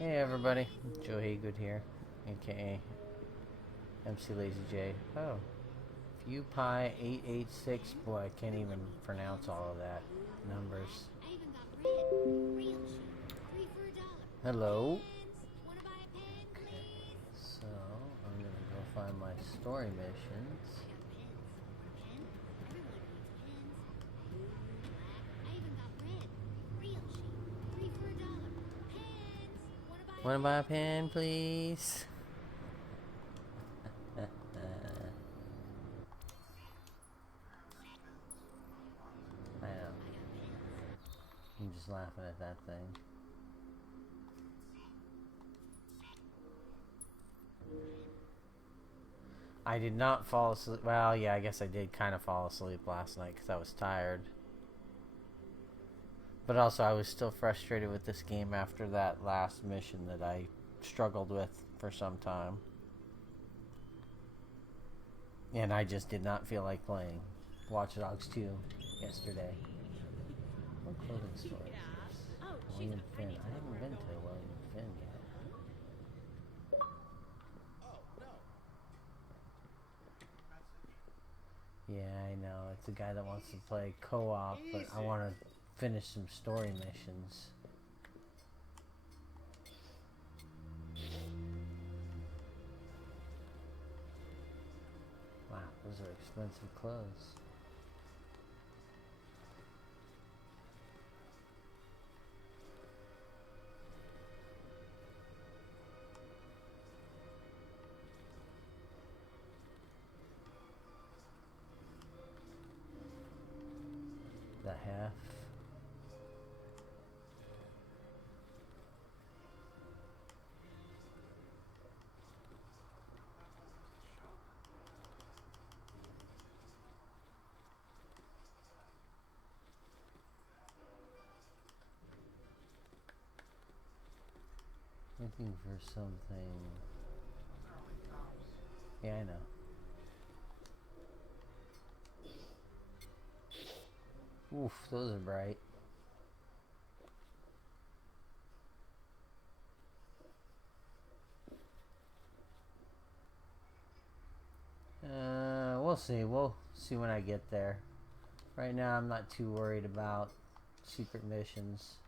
Hey everybody, Joe Haygood here, aka mclazyj. Oh, PewPie886. Boy, I can't even pronounce all of that. Numbers. Hello. Okay, so I'm gonna go find my story missions. Wanna buy a pen, please? I know. I'm just laughing at that thing. I did not fall asleep. Well, yeah, I guess I did kind of fall asleep last night because I was tired. But also, I was still frustrated with this game after that last mission that I struggled with for some time. And I just did not feel like playing Watch Dogs 2 yesterday. What clothing store is this? William Finn. I haven't been to William Finn yet. Yeah, I know. It's a guy that wants to play co-op, but I want to finish some story missions. Wow, those are expensive clothes. The half. Looking for something. Yeah, I know. Oof, those are bright. We'll see. We'll see when I get there. Right now, I'm not too worried about secret missions.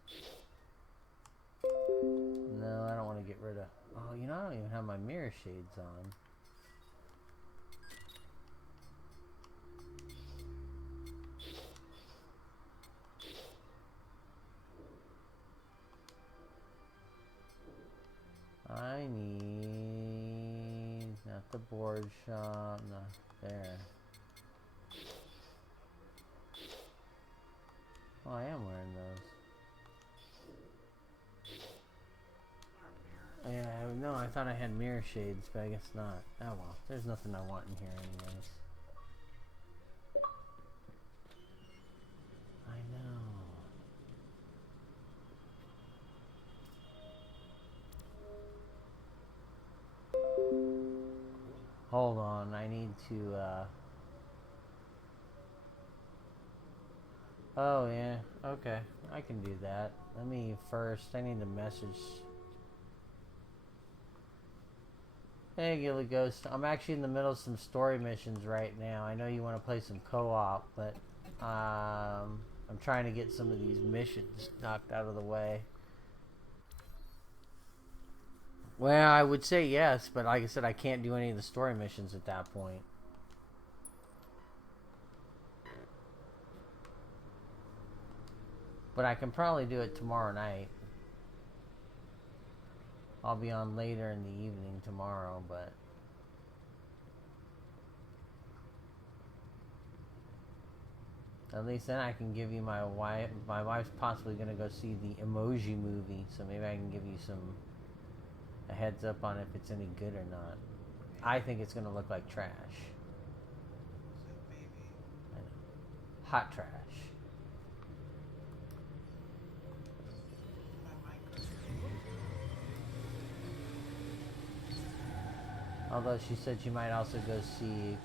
No, I don't want to get rid of... Oh, you know, I don't even have my mirror shades on. I need... Not the board shop. Not there. Oh, I am wearing those. Yeah, no, I thought I had mirror shades, but I guess not. Oh well, there's nothing I want in here anyways. I know. Hold on, I need to, Oh, yeah, okay, I can do that. Let me first, I need to message... Hey, Gilly Ghost, I'm actually in the middle of some story missions right now. I know you want to play some co-op, but, I'm trying to get some of these missions knocked out of the way. Well, I would say yes, but like I said, I can't do any of the story missions at that point. But I can probably do it tomorrow night. I'll be on later in the evening tomorrow, but... At least then I can give you my wife. My wife's possibly going to go see the Emoji movie, so maybe I can give you a heads up on if it's any good or not. I think it's going to look like trash. I know. Hot trash. Although she said she might also go see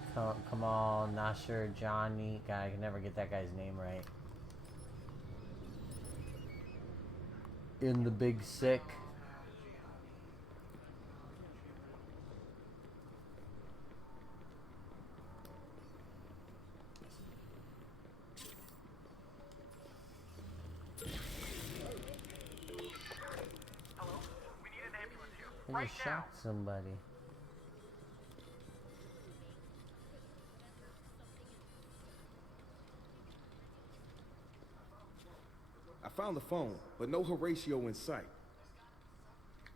Kamal Nasser Johnny. God, I can never get that guy's name right. In The Big Sick. just shot somebody. I found the phone, but no Horatio in sight.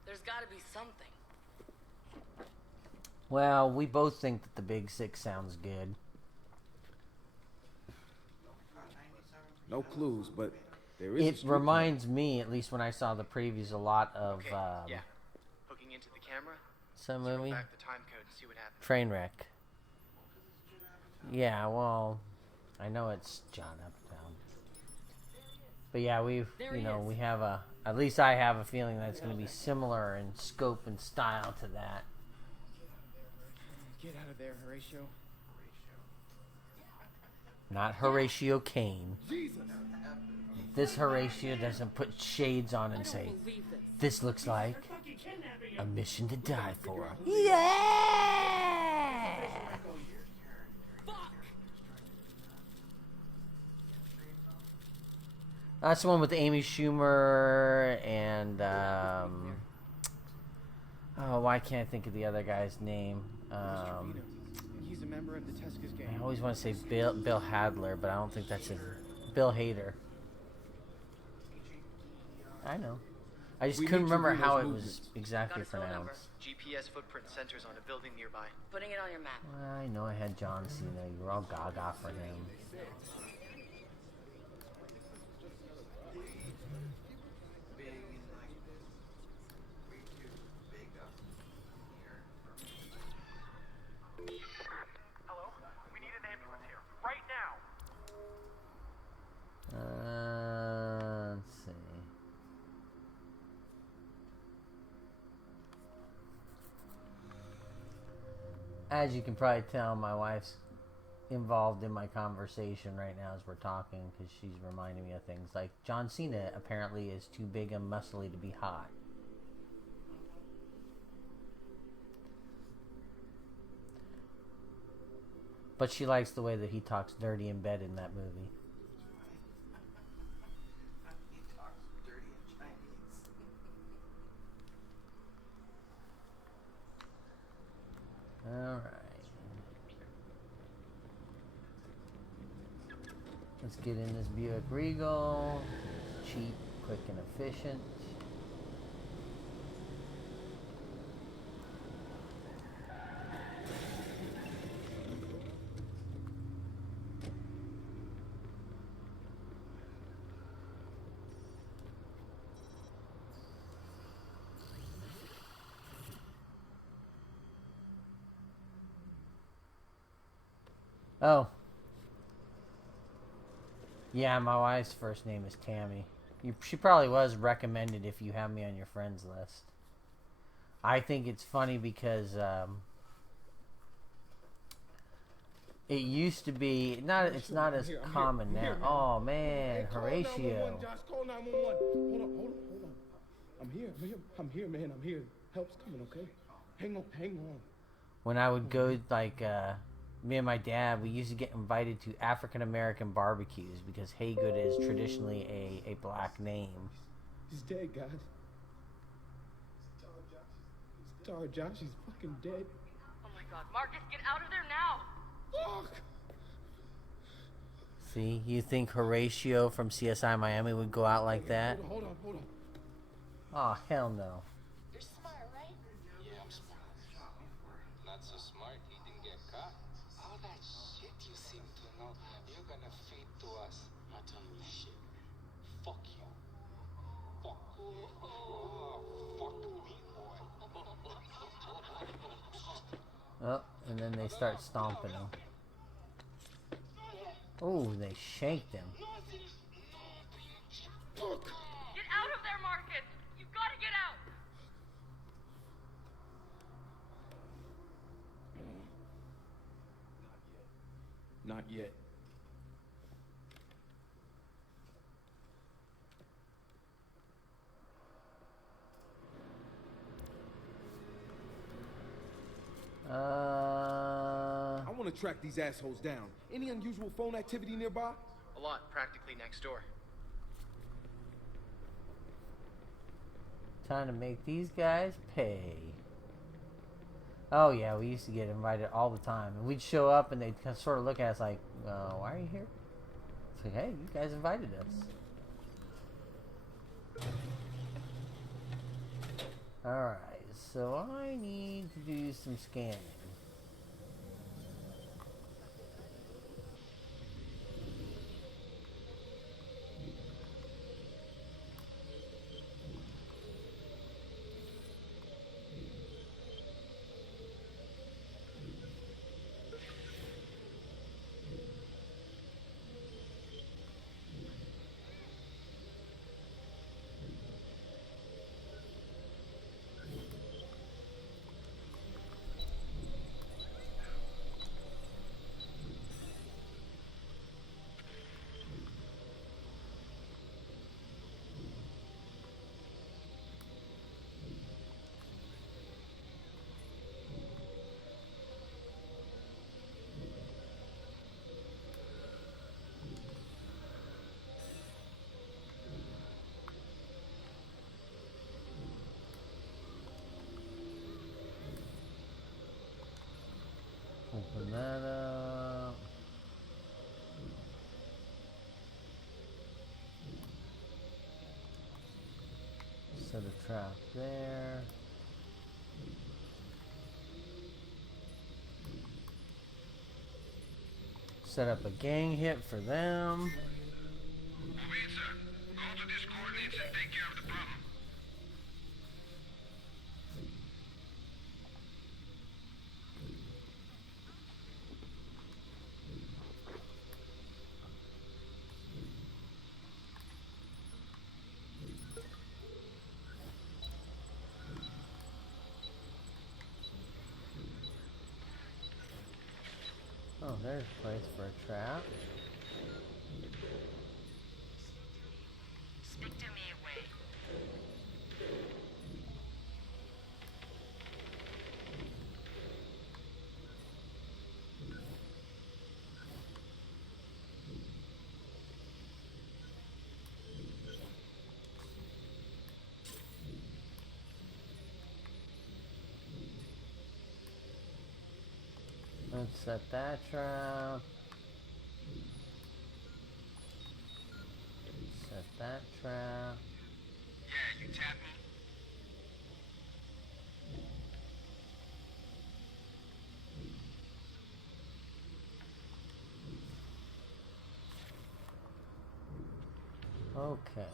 There's gotta be something. Well, we both think that the Big Six sounds good. No clues, but there is. It reminds me, at least when I saw the previews, a lot of yeah. Hooking into the camera. some Throw movie. back the time code and see what happens. Trainwreck. Yeah, well, I know it's John Uptown. But yeah, we have at least I have a feeling that it's going to be similar in scope and style to that. Get out of there, Horatio. Not Horatio Kane. This Horatio doesn't put shades on and say, "This looks like a mission to die for." Yeah! That's the one with Amy Schumer and why can't I think of the other guy's name? He's a member of the Tuskers gang. I always want to say Bill Hadler, but I don't think that's it. Bill Hader. I know. I just couldn't remember how it was exactly pronounced. GPS footprint sensors on a building nearby. Putting it on your map. I know I had John Cena. You were all gaga for him. Hello? We need an ambulance here. Right now. Let's see. As you can probably tell, my wife's involved in my conversation right now as we're talking because she's reminding me of things like John Cena apparently is too big and muscly to be hot. But she likes the way that he talks dirty in bed in that movie. He talks dirty in Chinese. Alright. Let's get in this Buick Regal. Cheap, quick, and efficient. Oh. Yeah, my wife's first name is Tammy. She probably was recommended if you have me on your friends list. I think it's funny because it used to be it's not as common now. Oh man, Horatio. Call 911. Hold on. I'm here, man. I'm here. Help's coming, okay? Hang on. When I would go, like, me and my dad, we used to get invited to African American barbecues because Haygood is traditionally a black name. He's dead, guys. Sorry, Josh. He's fucking dead. Oh my god, Marcus, get out of there now! Fuck! See, you think Horatio from CSI Miami would go out like that? Hold on. Oh, hell no. You're smart, right? Yeah, I'm smart. Not so smart, he didn't get caught. All that shit you seem to know, you're gonna feed to us. I tell you shit. Fuck you. Fuck. Oh, fuck me, boy. Oh, and then they start stomping him. Oh, they shanked him. Get out of there, Marcus! You've gotta get out! Not yet. I want to track these assholes down. Any unusual phone activity nearby? A lot, practically next door. Time to make these guys pay. Oh yeah, we used to get invited all the time, and we'd show up, and they'd sort of look at us like, "Why are you here?" It's like, "Hey, you guys invited us." All right, so I need to do some scanning. Open that up. Set a trap there. Set up a gang hit for them. Move in, sir. Go to these coordinates and take care of the problem. Oh, there's a place for a trap. Stick to me, Wade. Let's set that trap. Set that trap. Yeah, you tap me. Okay.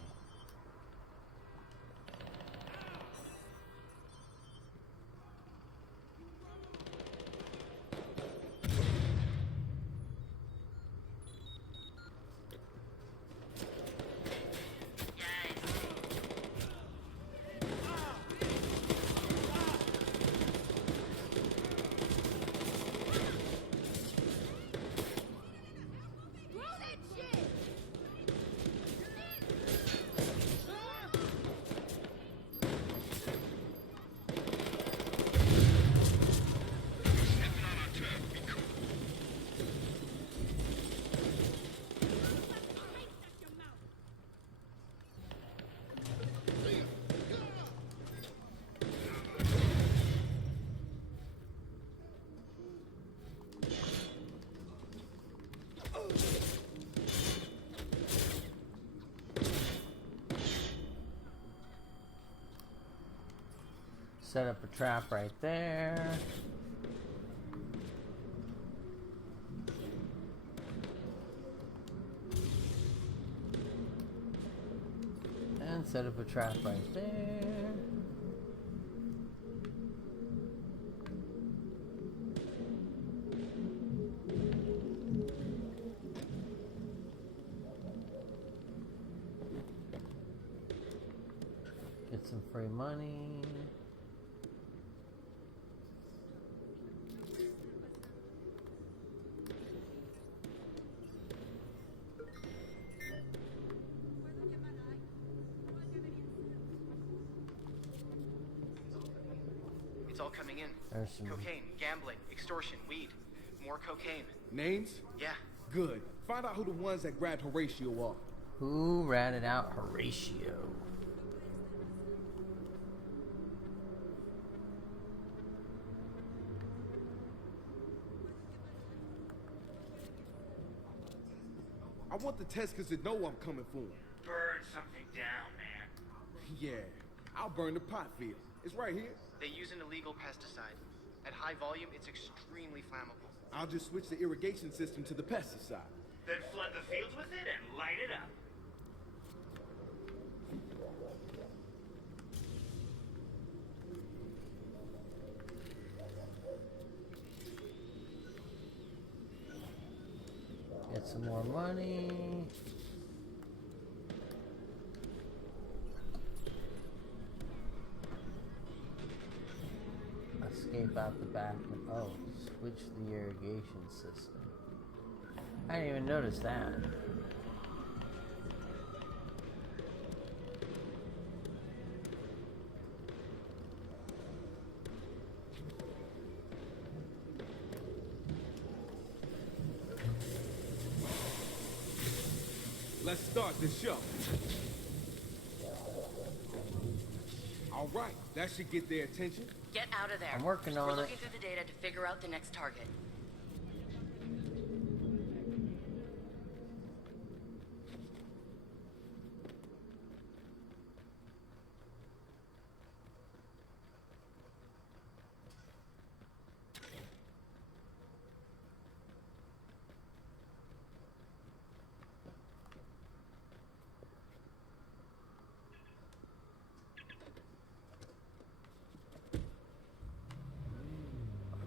Set up a trap right there. And set up a trap right there. Get some free money. It's all coming in. There's some Cocaine, gambling, extortion, weed. More cocaine. Names? Yeah. Good. Find out who the ones that grabbed Horatio are. Who ratted out Horatio? I want the Teskers to know I'm coming for them. Burn something down, man. Yeah, I'll burn the pot field. It's right here. They use an illegal pesticide. At high volume, it's extremely flammable. I'll just switch the irrigation system to the pesticide. Then flood the fields with it and light it up. Get some more money. Escape out the back. Oh, switch the irrigation system. I didn't even notice that. Let's start the show. All right, that should get their attention. Get out of there. I'm working We're on it. looking through the data to figure out the next target.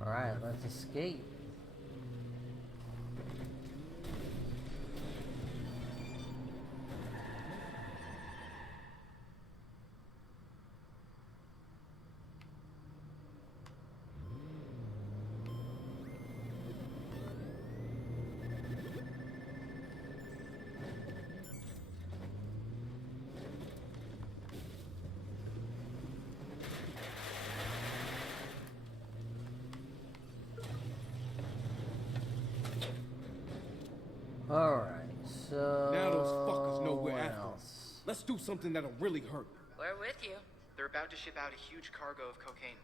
Alright, let's escape. Alright, so... Now those fuckers know we're what after them. else? Let's do something that'll really hurt. We're with you. They're about to ship out a huge cargo of cocaine.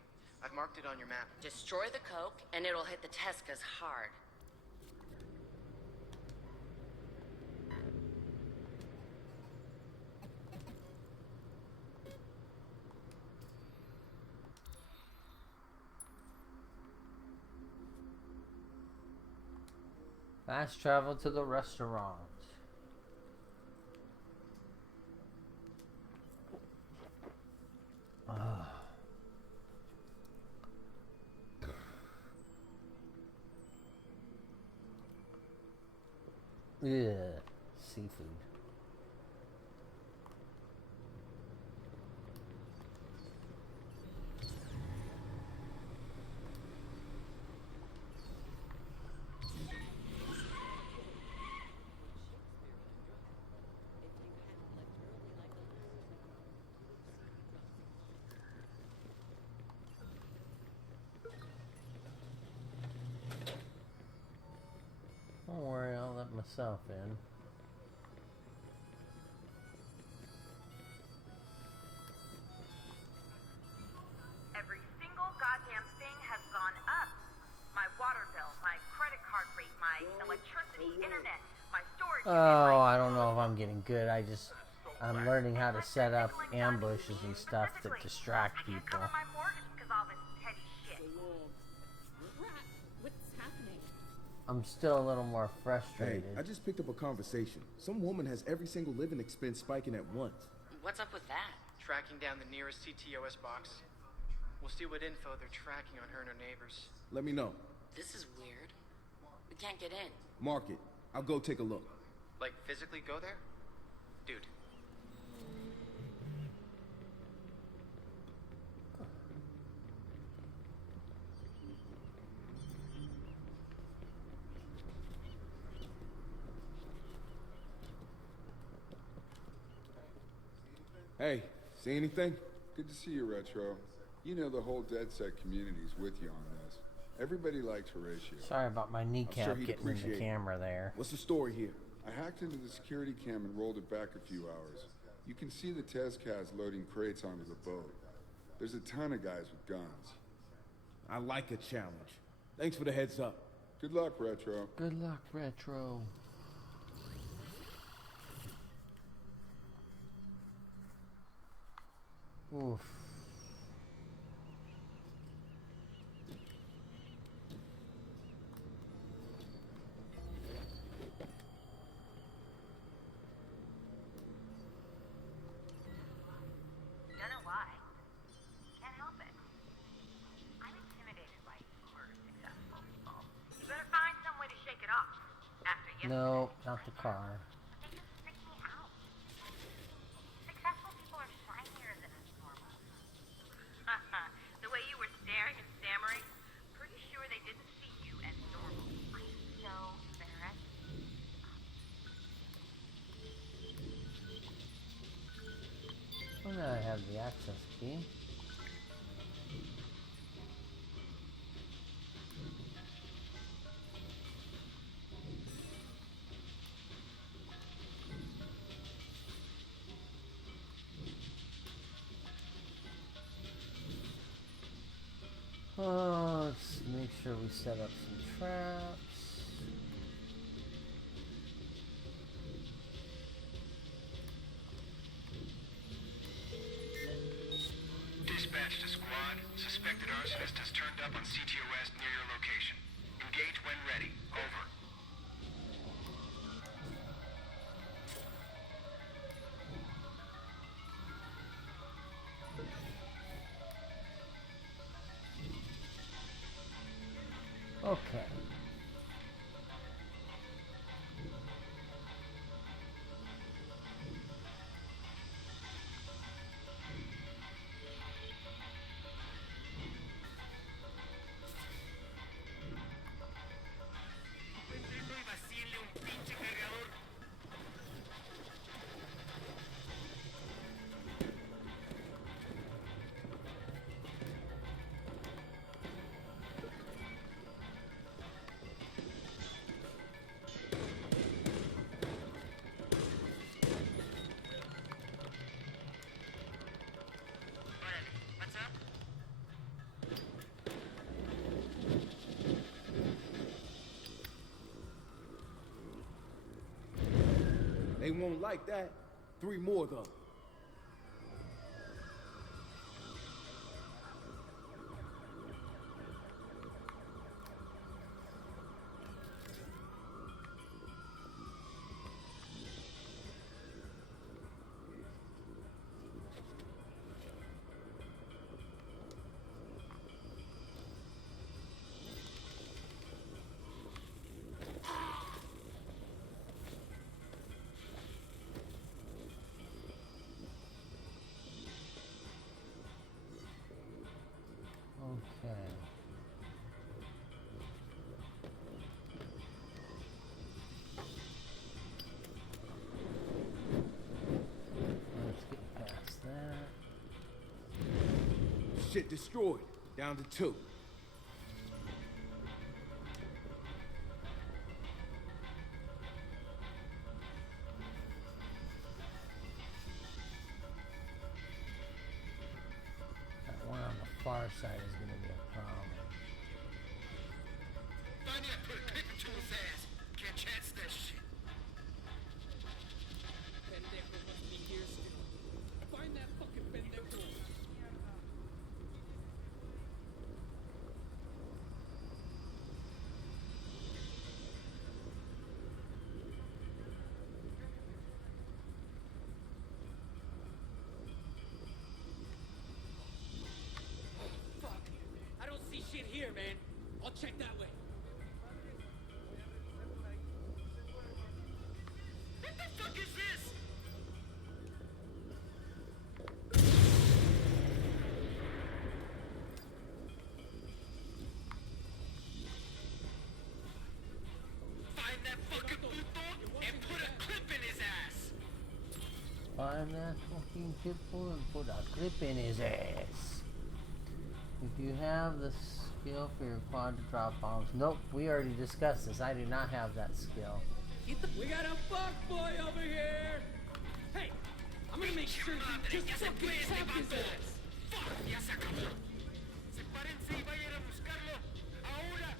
I've marked it on your map. Destroy the coke, and it'll hit the Teskas hard. Fast travel to the restaurant. Ah. Yeah, seafood. Don't worry, I'll let myself in. Every single goddamn thing has gone up. My water bill, my credit card rate, my electricity, internet, my storage. Oh, I don't know if I'm getting good. I'm learning how to set up ambushes and stuff that distract people. Cover my mortgage because all this petty shit. What's happening? I'm still a little more Hey, frustrated. I just picked up a conversation. Some woman has every single living expense spiking at once. What's up with that? Tracking down the nearest CTOS box. We'll see what info they're tracking on her and her neighbors. Let me know. This is weird. We can't get in. Mark it. I'll go take a look. Like, physically go there? Dude. Hey, see anything? Good to see you, Retro. You know the whole DedSec community's with you on this. Everybody likes Horatio. Sorry about my kneecap sure he'd getting in the appreciate it. camera there. What's the story here? I hacked into the security cam and rolled it back a few hours. You can see the Tezcaz loading crates onto the boat. There's a ton of guys with guns. I like a challenge. Thanks for the heads up. Good luck, Retro. Good luck, Retro. out the car. But they just freak me out. Successful people are shinier than normal. The way you were staring and stammering, pretty sure they didn't see you as normal. I'm so embarrassed. Well, now I have the access key. Let's make sure we set up some traps. Dispatch to squad. Suspected arsonist has turned up on CTOS near your location. Engage when ready. Over. Okay. What's up? They won't like that. 3 more, though. Okay. Let's get past that. Shit destroyed. Down to 2. That one on the far side is going to be a problem. Finally, I put a clip into his ass. Can't chance that shit. Pendejo must be here still. Find that fucking pendejo. Fuck. I don't see shit here, man. I'll check that way. What the fuck is this? Find that fucking puto and put a clip in his ass. Find that fucking pitbull and put a clip in his ass. If you have the skill for your quad to drop bombs. Nope, we already discussed this. I do not have that skill. We got a fuck boy over here! Hey! I'm gonna make sure you just fucking chop his ass! Fuck, ya se acabó. Sepárense y vayan a buscarlo. Ahora.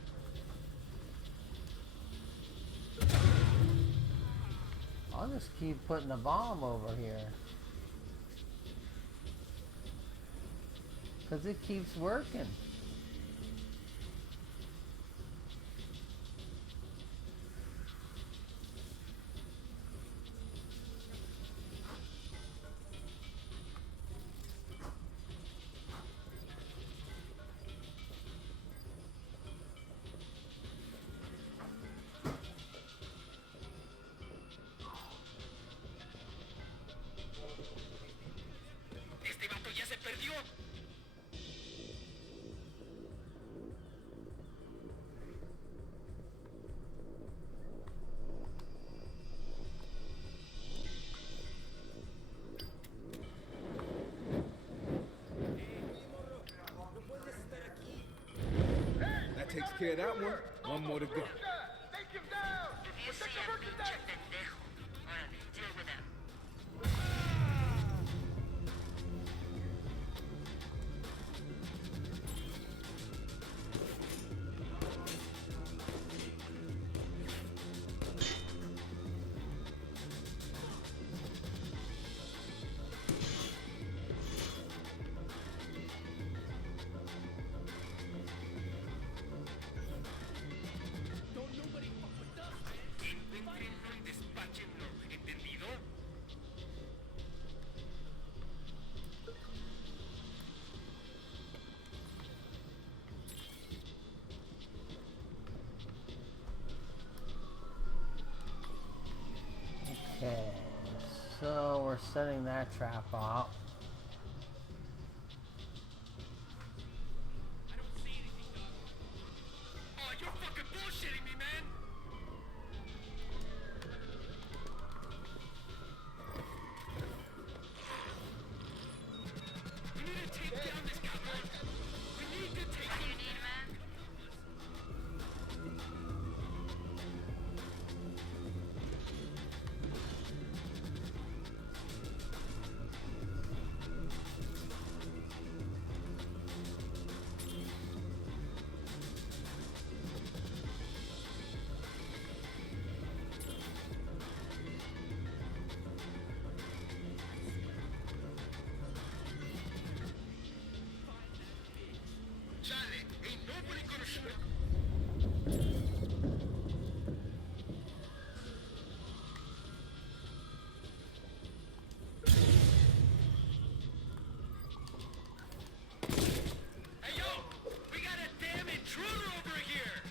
I'll just keep putting a bomb over here. Because it keeps working. care of that one. One more to go. If you see him, pinche pendejo. Órale, deal with him. Okay, so we're setting that trap up. Oh, you're fucking bullshitting me, man! We need to take down this cabrón. We need to take What do you need, man? Chale, ain't nobody gonna shoot. Hey yo, we got a damn intruder over here.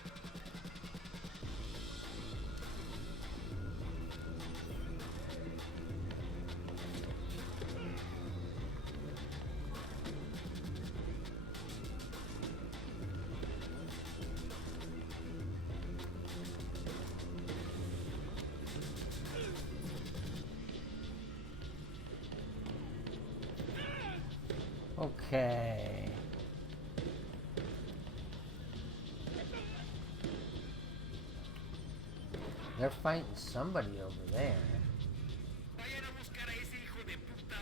Okay. They're fighting somebody over there. Vayan a buscar a ese hijo de puta.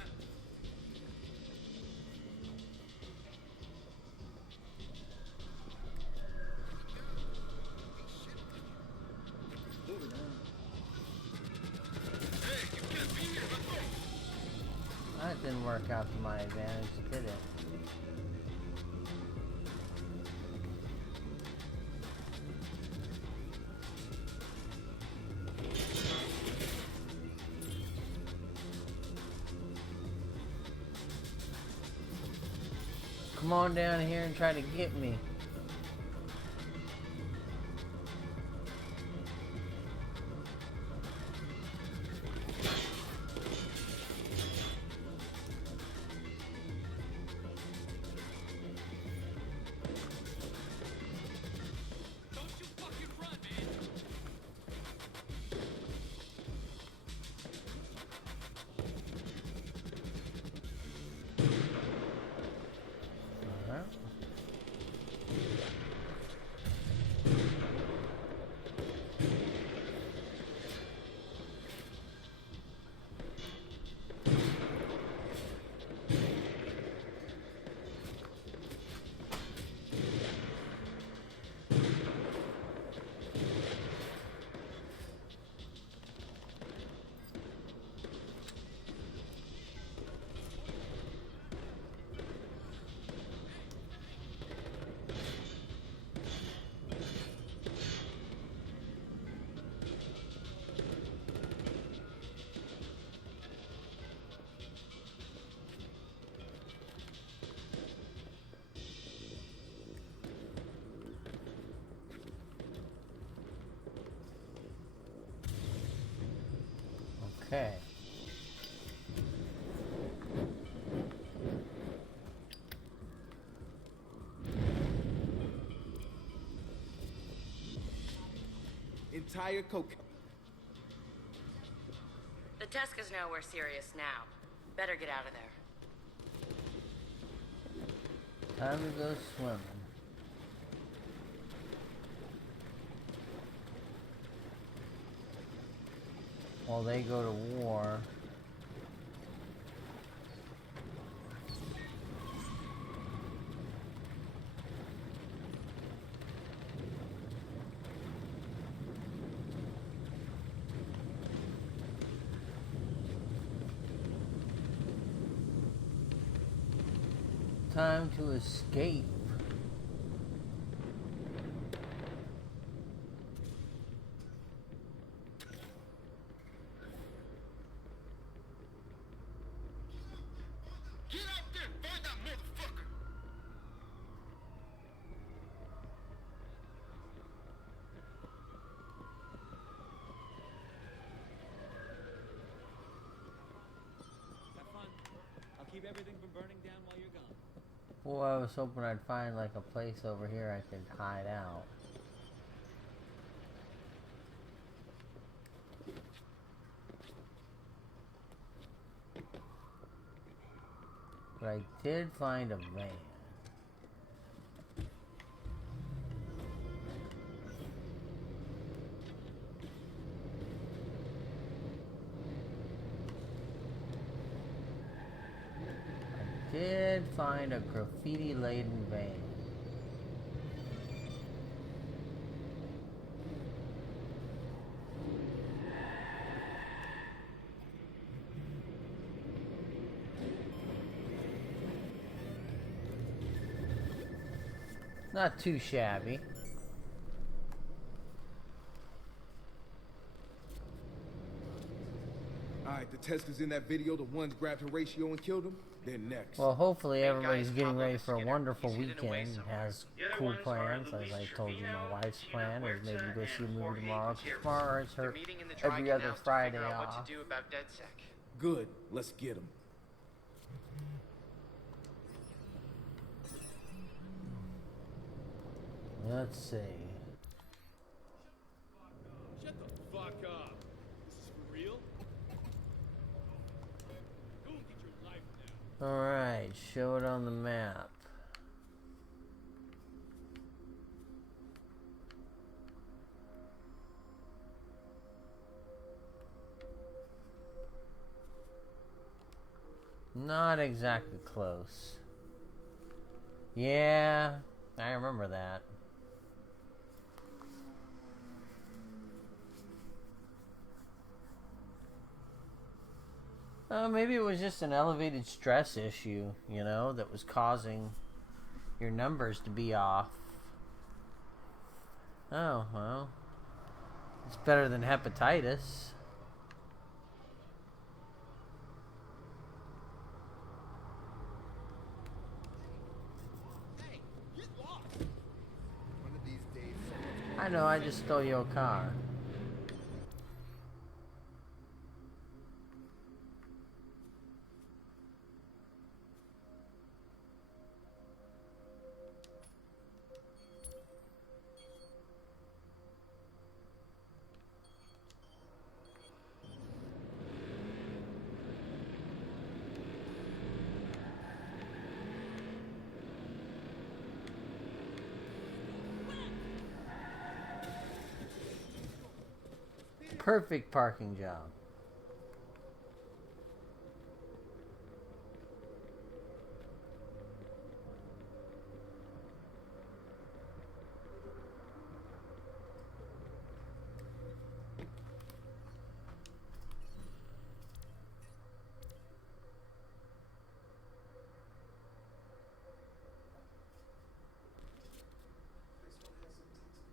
Hey, you can't be here, let's go. That didn't work out to my advantage, did it? Come on down here and try to get me. Don't you fucking run, man. Alright. Okay. Entire coke. The desk is nowhere serious now. Better get out of there. Time to go swimming. while they go to war. Time to escape. Get out there and find that motherfucker! Have fun. I'll keep everything from burning down while you're gone. Boy, I was hoping I'd find like a place over here I could hide out. But I did find a van. Did find a graffiti-laden van. Not too shabby. Alright, the testers in that video, the ones grabbed Horatio and killed him, they're next. Well, hopefully Main everybody's guy's getting Pablo ready for a Skinner. wonderful He's hidden away weekend. somewhere. Has The other cool ones are plans. As Luis I told you, Trevino, my wife's Gina plan is maybe Huerta, go see a and movie Jorge tomorrow. Gutierrez. Tomorrow is They're her meeting in the every Dragon other House to Friday figure out what off. to do about DedSec. Good, let's get him. Let's see. Shut the fuck up. This is for real? Go and get your life now. Alright, show it on the map. Not exactly close. Yeah, I remember that. Maybe it was just an elevated stress issue, you know, that was causing your numbers to be off. Oh, well. It's better than hepatitis. Hey, get lost. One of these days, I know, I just stole your car. Perfect parking job.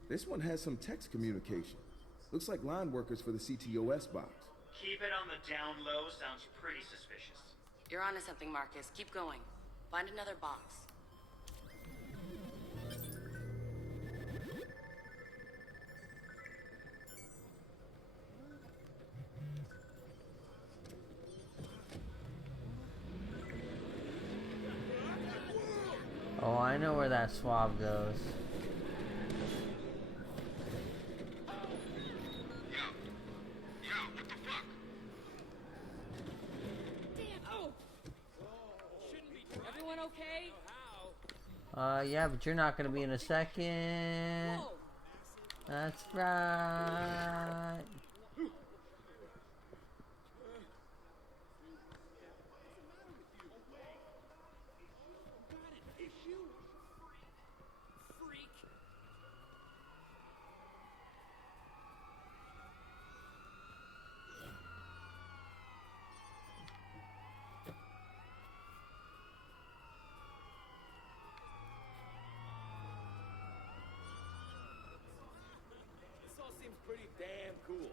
this one has some text communication. Looks like line workers for the CTOS box. Keep it on the down low sounds pretty suspicious. You're onto something, Marcus. Keep going. Find another box. Oh, I know where that swab goes. Everyone okay? Yeah, but you're not gonna be in a second. That's right. pretty damn cool.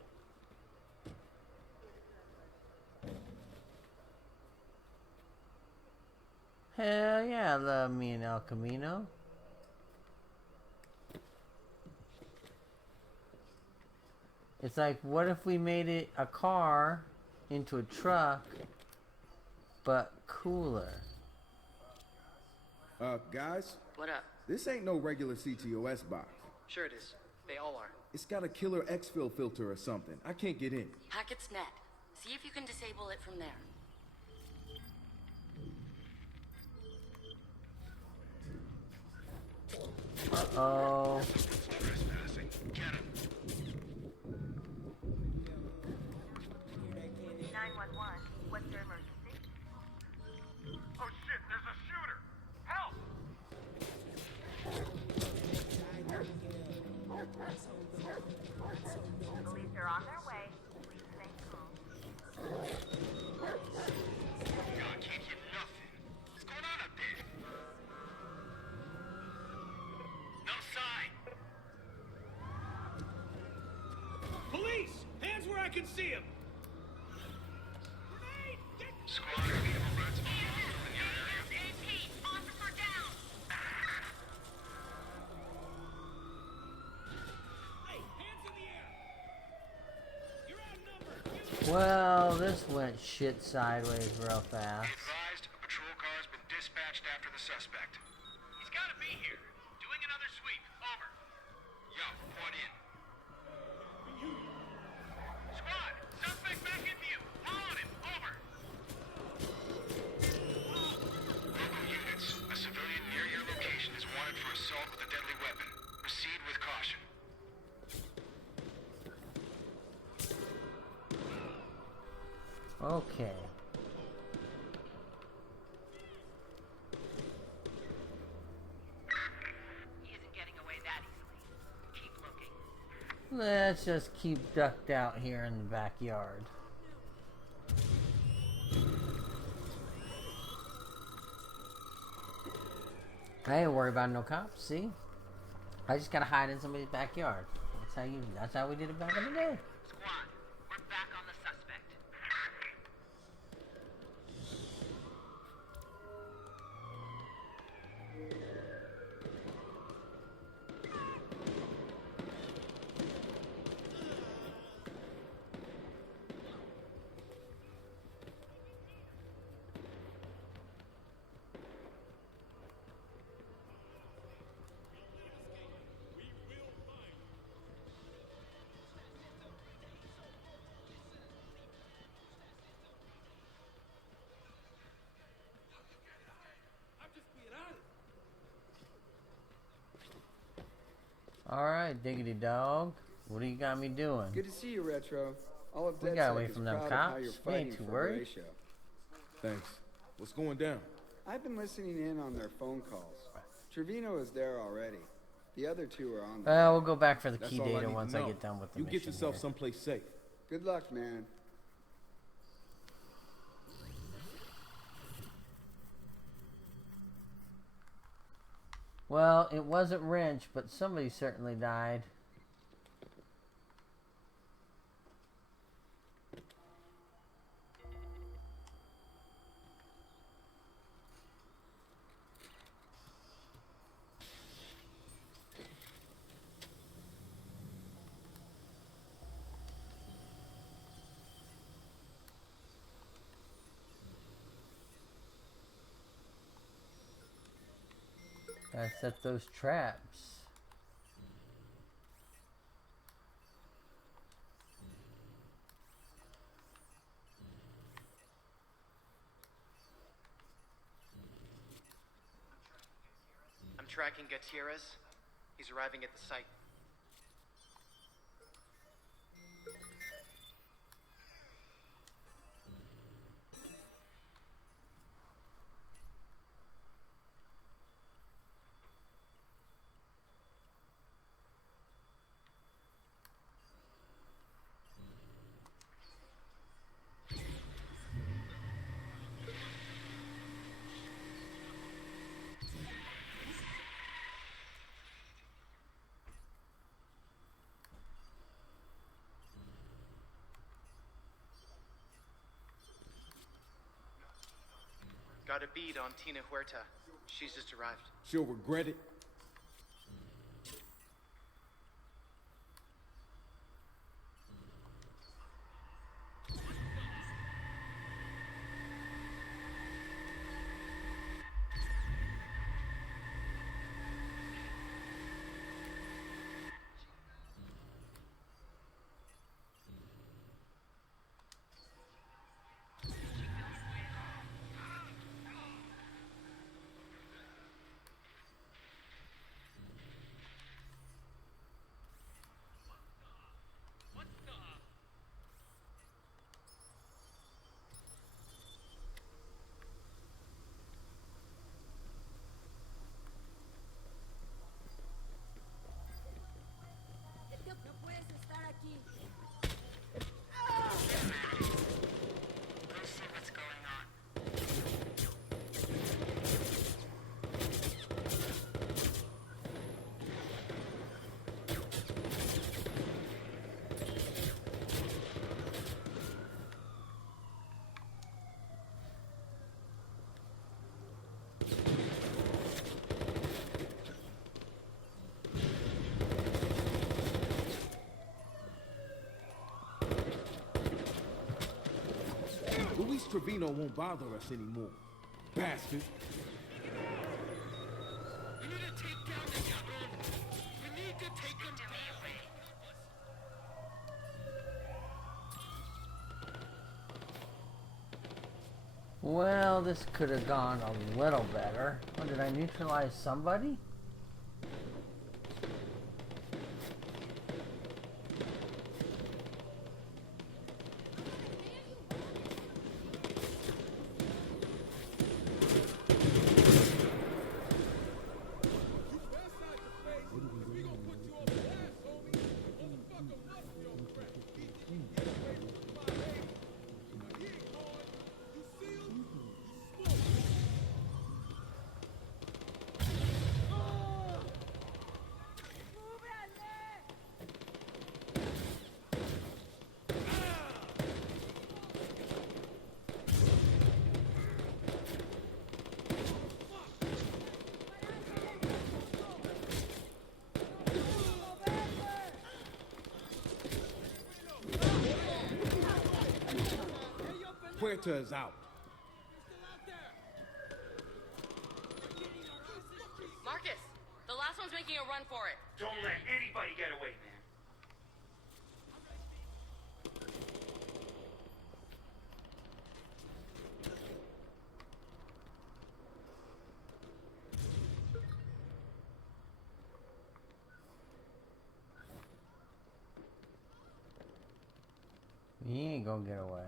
Hell yeah, I love me an El Camino. It's like, what if we made it a car into a truck, but cooler? Guys? What up? This ain't no regular CTOS box. Sure it is. They all are. It's got a killer exfil filter or something. I can't get in. Packet's net. See if you can disable it from there. Uh-oh. Trespassing. Get him. 911. What's your emergency? Oh shit, there's a shooter! Help! Police are on their way. Please stay calm. God, can't hear nothing. What's going on up there? No sign. Police! Hands where I can see him! Squad, we have alerts of a hostile in your area. Officer down! Hey, hands in the air! You're outnumbered! Well, this went shit sideways real fast. Be advised, a patrol car has been dispatched after the suspect. He's gotta be here. Doing another sweep. Over. Yo, report in. Squad, suspect back in view. Follow him. Over. Local units, a civilian near your location is wanted for assault with a deadly weapon. Proceed with caution. Okay. He isn't getting away that easily. Keep looking. Let's just keep ducked out here in the backyard. I ain't worried about no cops, see? I just gotta hide in somebody's backyard. That's how we did it back in the day. Squad, we're back on the suspect. Alright, diggity dog. What do you got me doing? Good to see you, Retro. All of We DedSec got away is from them proud of how cops. you're We ain't fighting too for worried. Horatio. Thanks. What's going down? I've been listening in on their phone calls. Trevino is there already. The other two are on. We'll go back for the That's key all I data need to once I know. get done with the You mission get yourself here. someplace safe. Good luck, man. Well, it wasn't Wrench, but somebody certainly died. Gotta set those traps. I'm tracking Gutierrez. He's arriving at the site. Got a bead on Tina Huerta. She's just arrived. She'll regret it. No puedes estar aquí. Go see what's going on. Luis Trevino won't bother us anymore. Bastard. We need to take down the cabron. We need to take him down. Well, this could have gone a little better. Oh, did I neutralize somebody? Huerta is out. Marcus, the last one's making a run for it. Don't let anybody get away, man. He ain't gonna get away.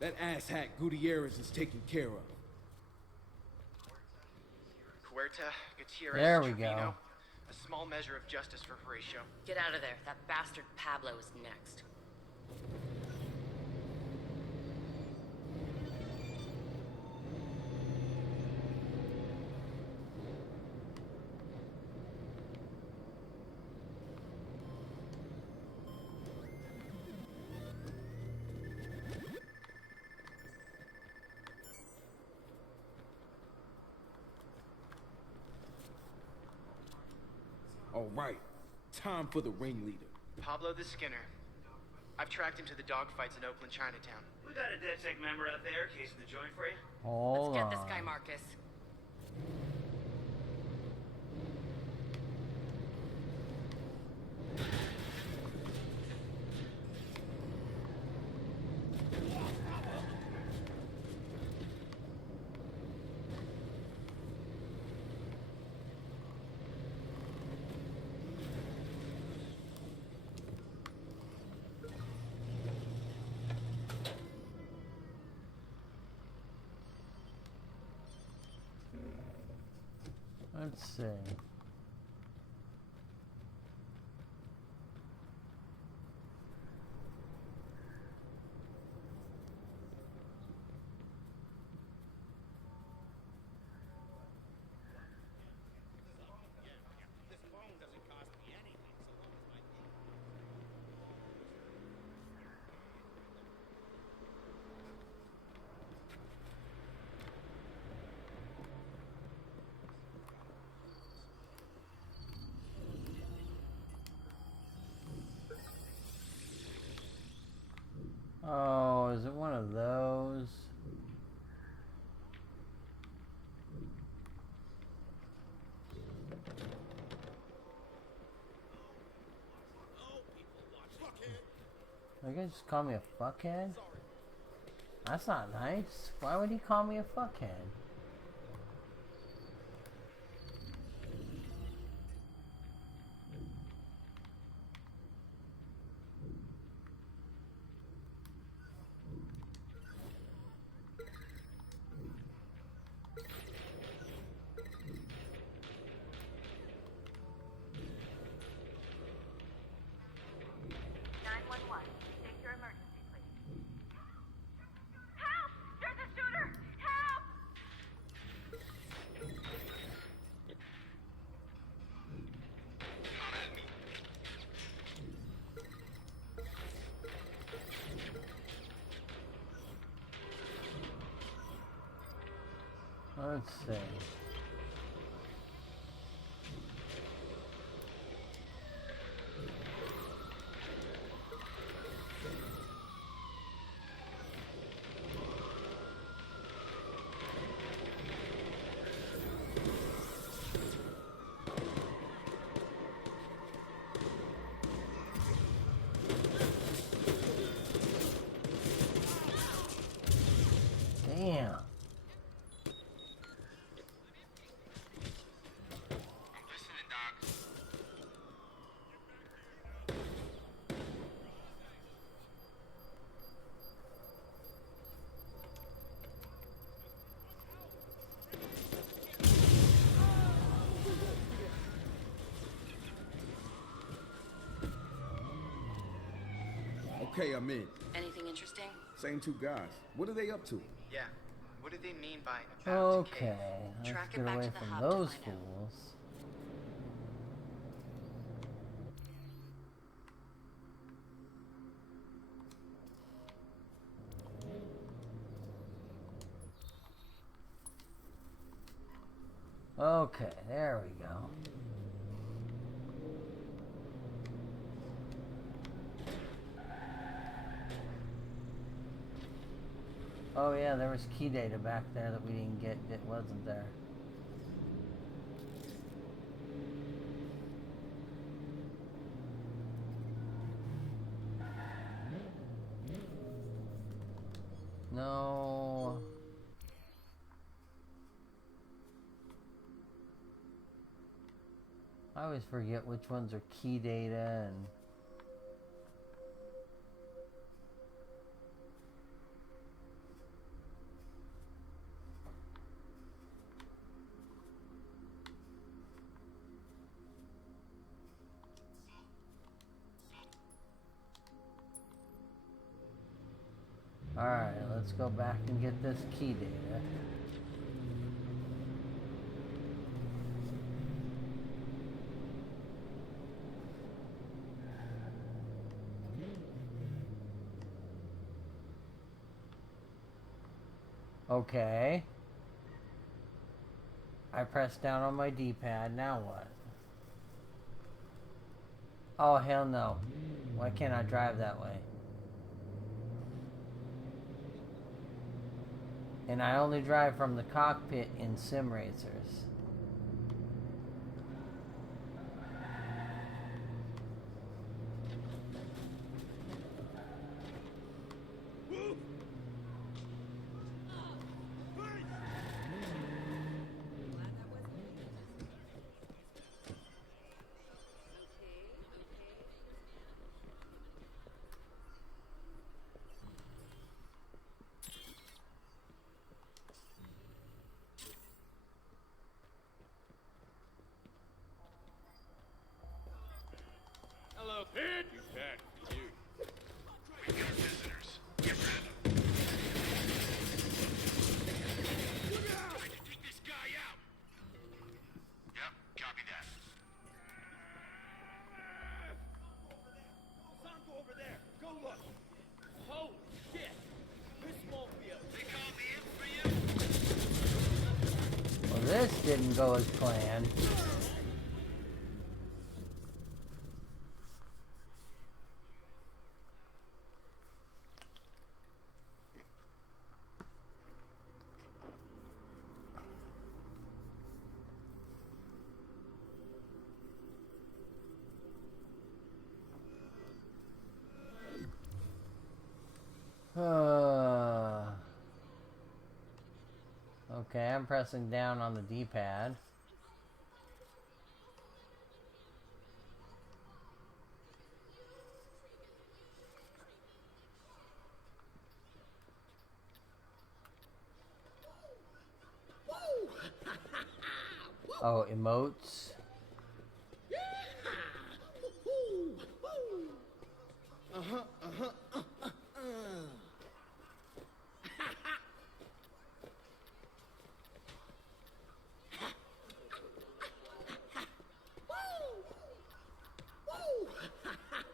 That asshat Gutierrez is taken care of. Huerta, Gutierrez, There we Trevino. go. A small measure of justice for Horatio. Get out of there. That bastard Pablo is next. All right, time for the ringleader. Pablo the Skinner. I've tracked him to the dogfights in Oakland, Chinatown. We got a DedSec member out there casing the joint for you. Hold Let's get on. this guy, Marcus. Let's see. Oh, is it one of those? Are you gonna just call me a fuckhead? That's not nice. Why would he call me a fuckhead? Let's see. Damn. Okay, I'm in. Anything interesting? Same two guys. What are they up to? Yeah. What do they mean by about to cave? Okay, let's Track it get back away to the from hub to those find out. fools. Okay, there we go. Oh yeah, there was key data back there that we didn't get that wasn't there. No. I always forget which ones are key data and... Alright, let's go back and get this key data. Okay. I pressed down on my D-pad, now what? Oh, hell no. Why can't I drive that way? And I only drive from the cockpit in sim racers. Hello, Pete. You bet. You. We got visitors. Get rid of them. Look out! Trying to take this guy out. Yep, copy that. Sanko over there. Go look. Holy shit. This won't be a... They called me in for you? Well, this didn't go as planned. Okay, I'm pressing down on the D-pad. Oh, emotes.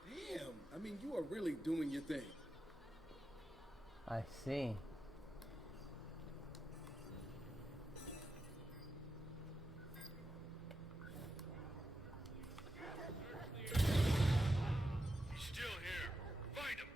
Damn, I mean, you are really doing your thing. I see. He's still here. Find him.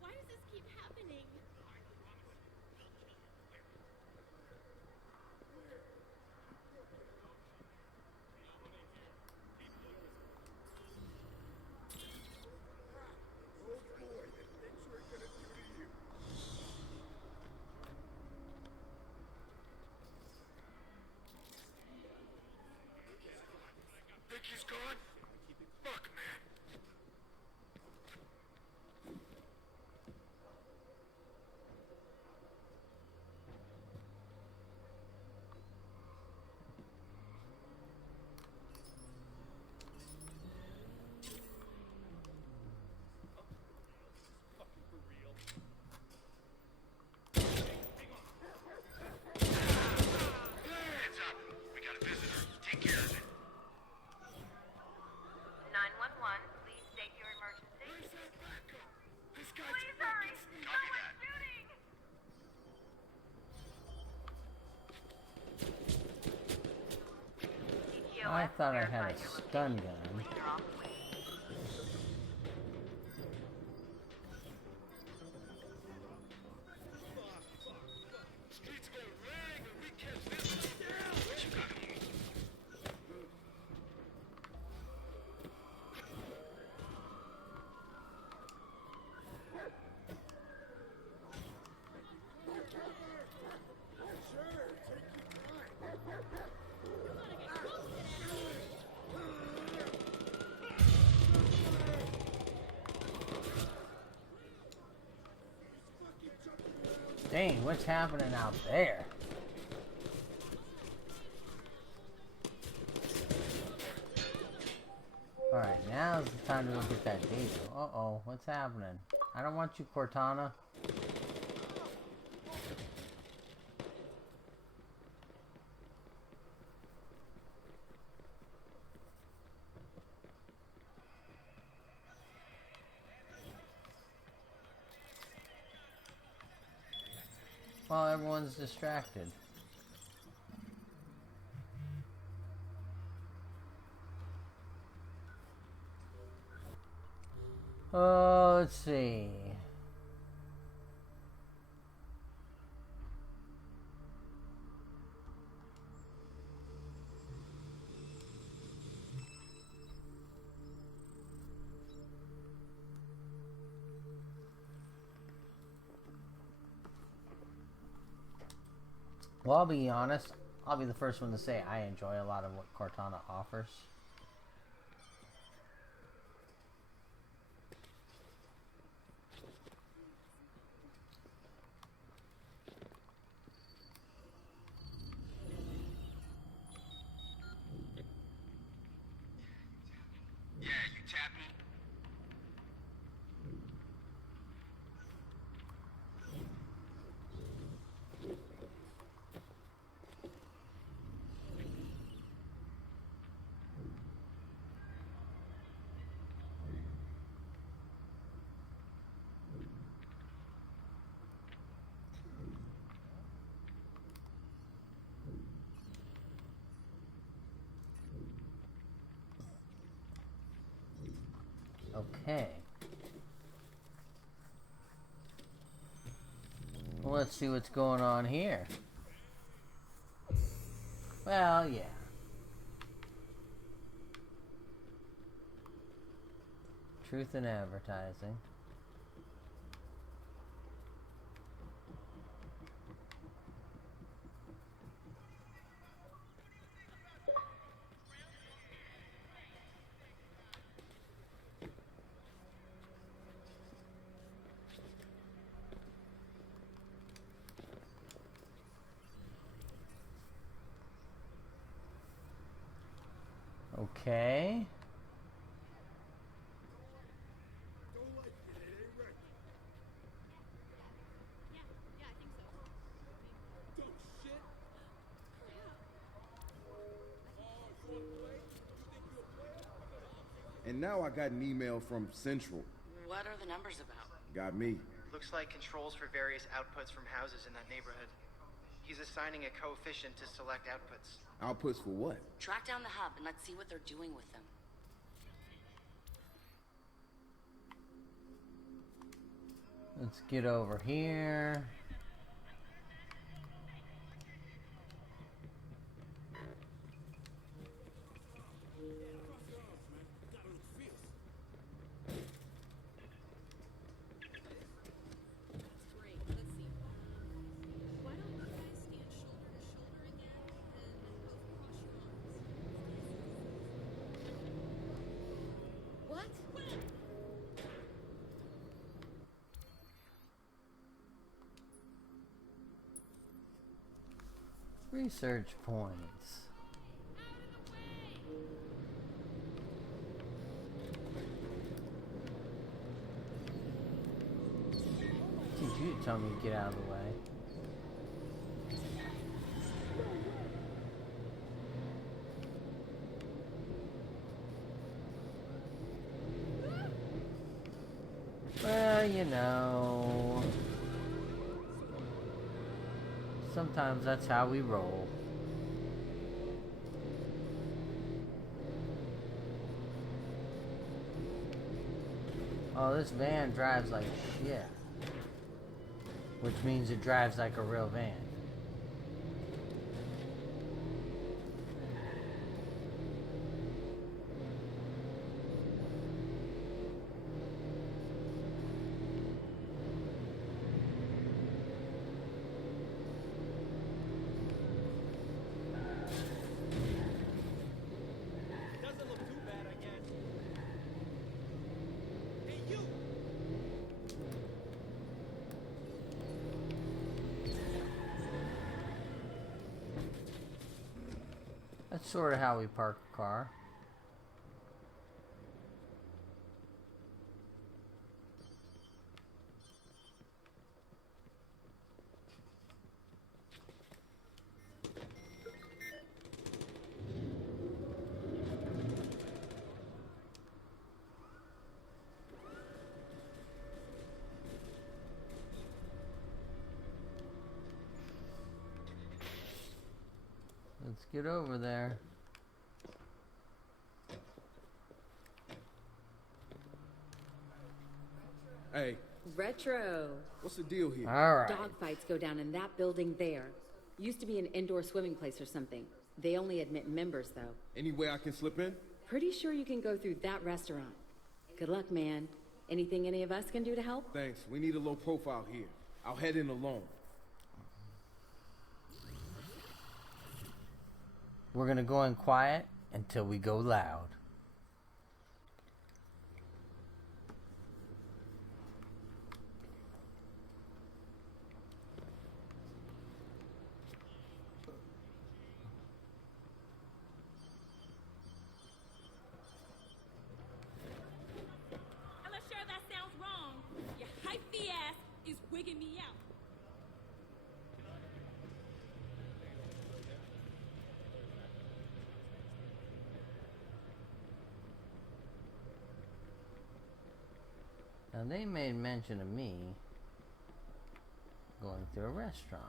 Why does this keep happening? Think he's gone? Fuck, man. Hands up. We got a visitor. Take care of it. 911, please state your emergency. This guy's Please hurry! Copy that. shooting! I thought I had a stun gun. You're off the way. Streets go rag when we catch this one down. What you got here? Dang, what's happening out there? Alright, now's the Time to go get that data. Uh-oh, what's happening? I don't want you, Cortana. Well, everyone's distracted. Oh, let's see. Well, I'll be honest. I'll be the first one to say I enjoy a lot of what Cortana offers. Yeah, you tap me. Okay. Well, let's see what's going on here. Well, yeah. Truth in advertising. Okay. And now I got an email from Central. What are the numbers about? Got me. Looks like controls for various outputs from houses in that neighborhood. He's assigning a coefficient to select outputs. Outputs for what? Track down the hub and let's see what they're doing with them. Let's get over here. Research points. Did you tell me to get out of the way? Well, you know, sometimes that's how we roll. Oh, this van drives like shit. Which means it drives like a real van. Doesn't look too bad, I guess. Hey, you! That's sort of how we park a car. get over there. Hey. Retro. What's the deal here? All right. Dogfights go down in that building there. Used to be an indoor swimming place or something. They only admit members, though. Any way I can slip in? Pretty sure you can go through that restaurant. Good luck, man. Anything any of us can do to help? Thanks. We need a low profile here. I'll head in alone. We're gonna go in quiet until we go loud. I'm not sure that sounds wrong. Your hyphy ass is wigging me out. Now they made mention of me going to a restaurant.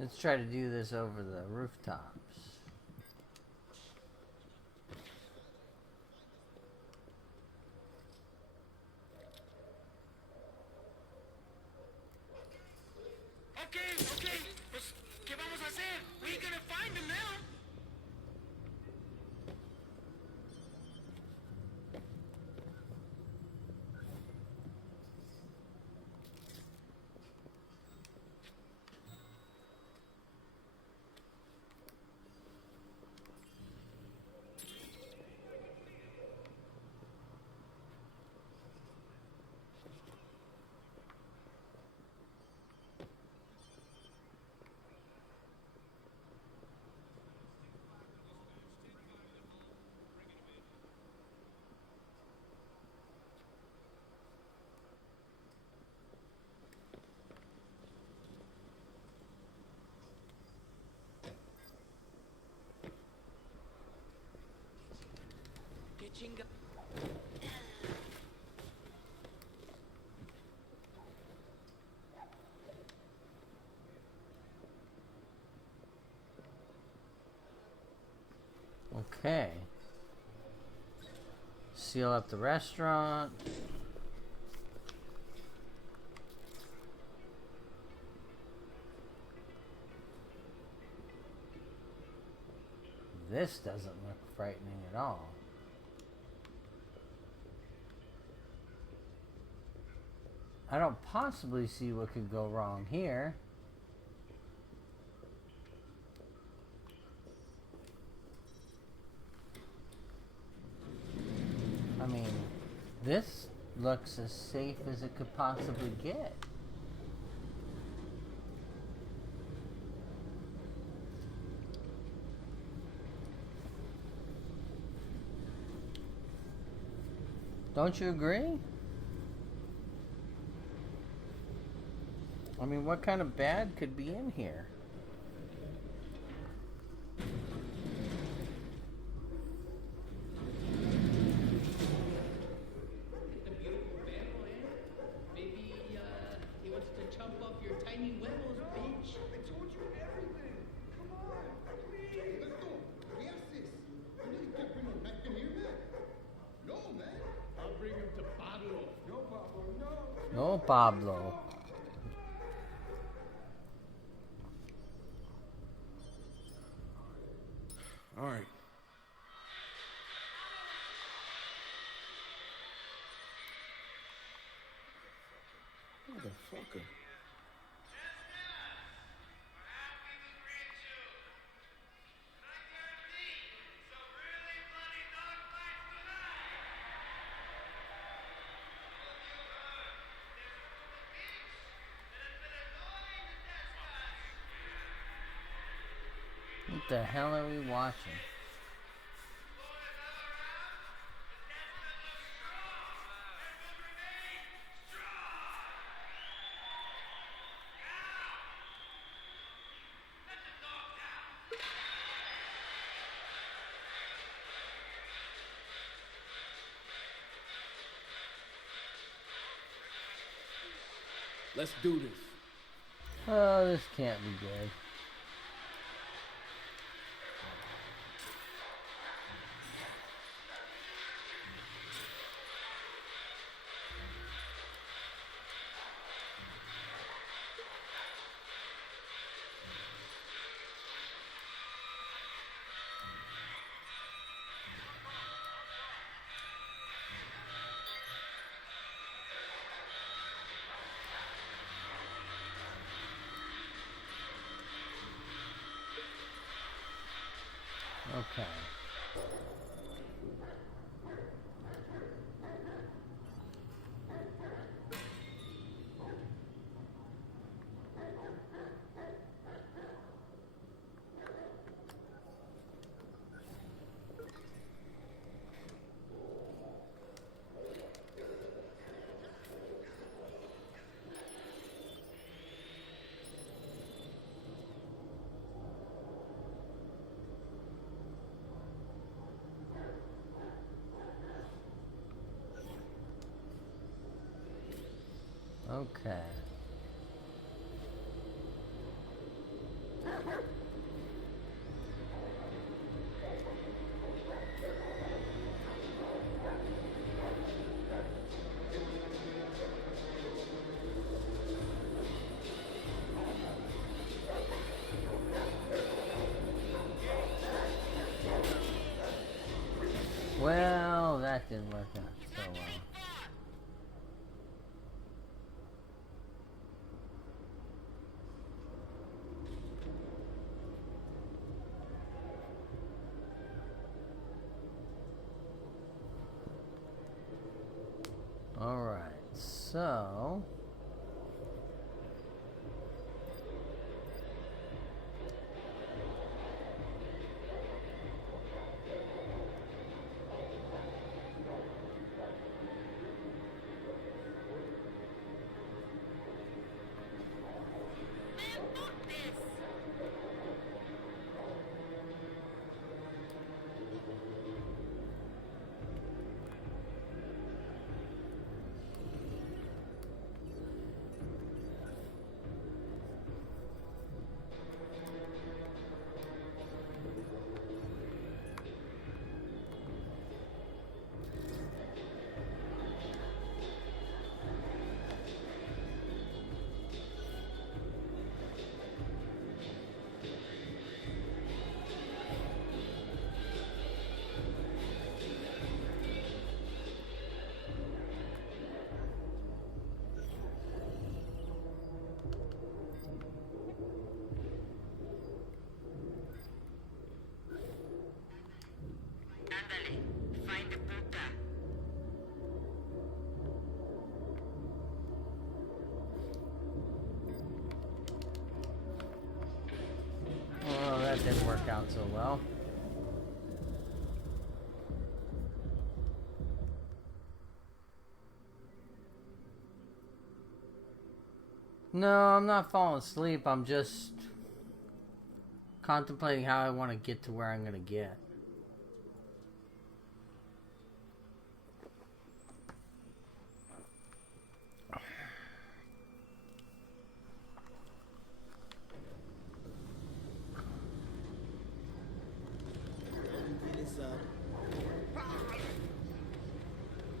Let's try to do this over the rooftops. Okay, pues, ¿qué vamos a hacer? We ain't gonna find him now. Chinga. Okay. Seal up the restaurant. This doesn't look frightening at all. I don't possibly see what could go wrong here. I mean, this looks as safe as it could possibly get. Don't you agree? I mean, what kind of bad could be in here? Oh, Pablo. All right. Motherfucker. What the hell are we watching? Let's do this. Oh, this can't be good. Okay. Okay. Well, that didn't work out so well. Alright, so... Ándale, find the puta. Well, that didn't work out so well. No, I'm not falling asleep. I'm just contemplating how I want to get to where I'm going to get.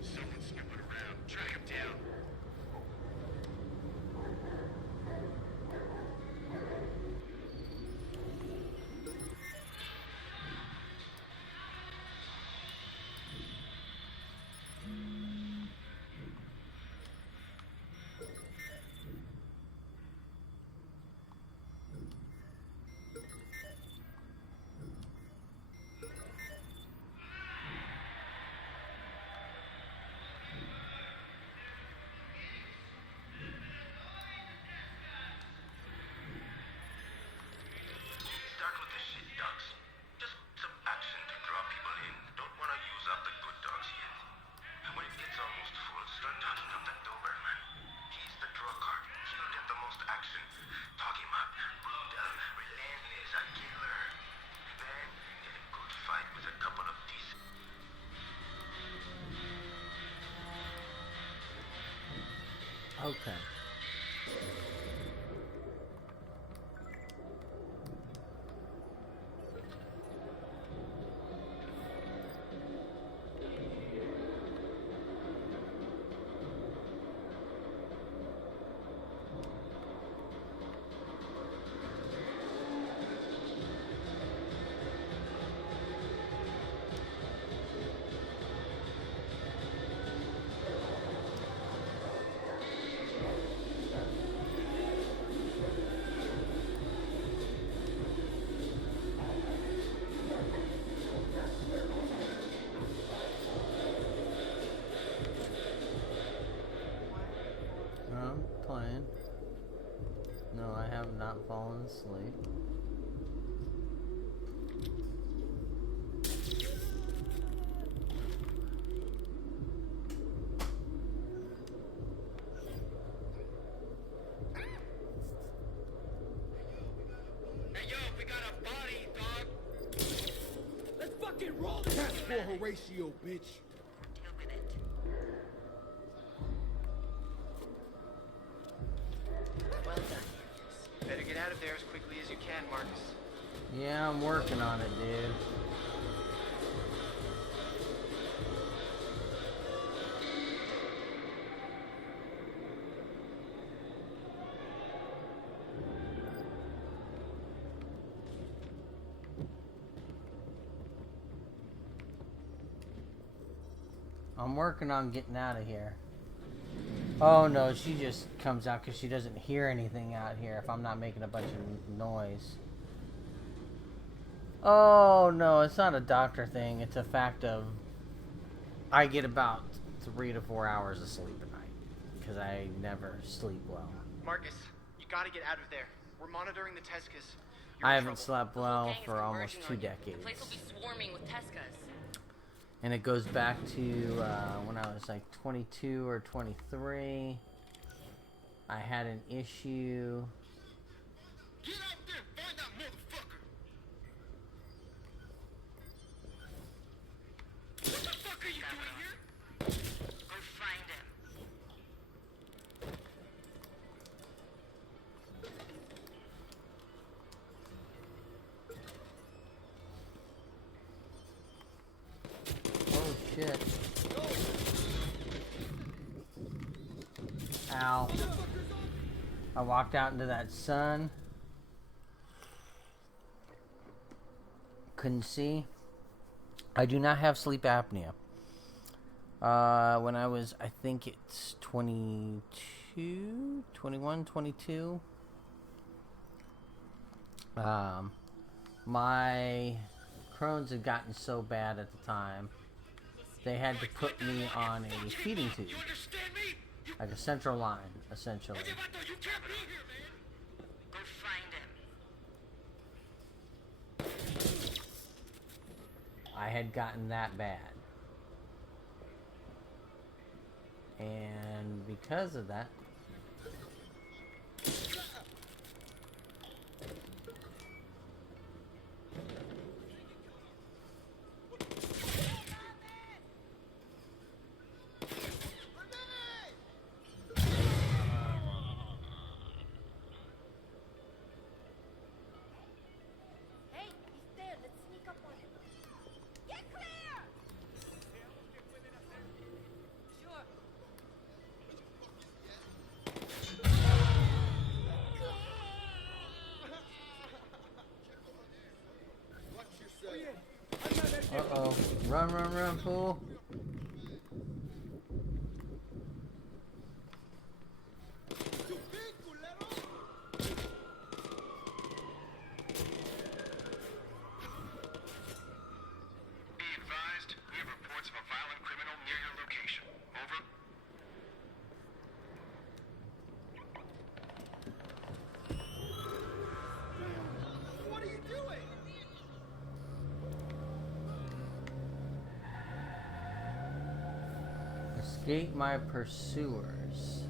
Someone's snooping around. Track him down. Okay. I'm playing. No, I have not fallen asleep. Hey, yo, we got a body, dog. Let's fucking roll this. That's for Horatio, bitch. Deal with it. Well done. Better get out of there as quickly as you can, Marcus. Yeah, I'm working on it, dude. I'm working on getting out of here. Oh no, she just comes out because she doesn't hear anything out here if I'm not making a bunch of noise. Oh no, it's not a doctor thing. It's a fact of I get about 3 to 4 hours of sleep a night because I never sleep well. Marcus, you gotta get out of there. We're monitoring the Tescas. I haven't slept well for almost 2 decades. The place will be swarming with Tescas. And it goes back to when I was like 22 or 23. I had an issue. Get out there, find that motherfucker. What the fuck are you doing here? Go find him. Oh shit. Ow. I walked out into that sun. Couldn't see. I do not have sleep apnea. When I was, I think it's 22, 21, 22. My Crohn's had gotten so bad at the time, they had to put me on a feeding tube. Like a central line, essentially. Go find him. I had gotten that bad. And because of that, Hey, he's there. Let's sneak up on him. Get clear! Sure. uh-oh. Run, run, run, fool. Be advised, we have reports of a violent criminal near your location. Over. What are you doing? Escape my pursuers.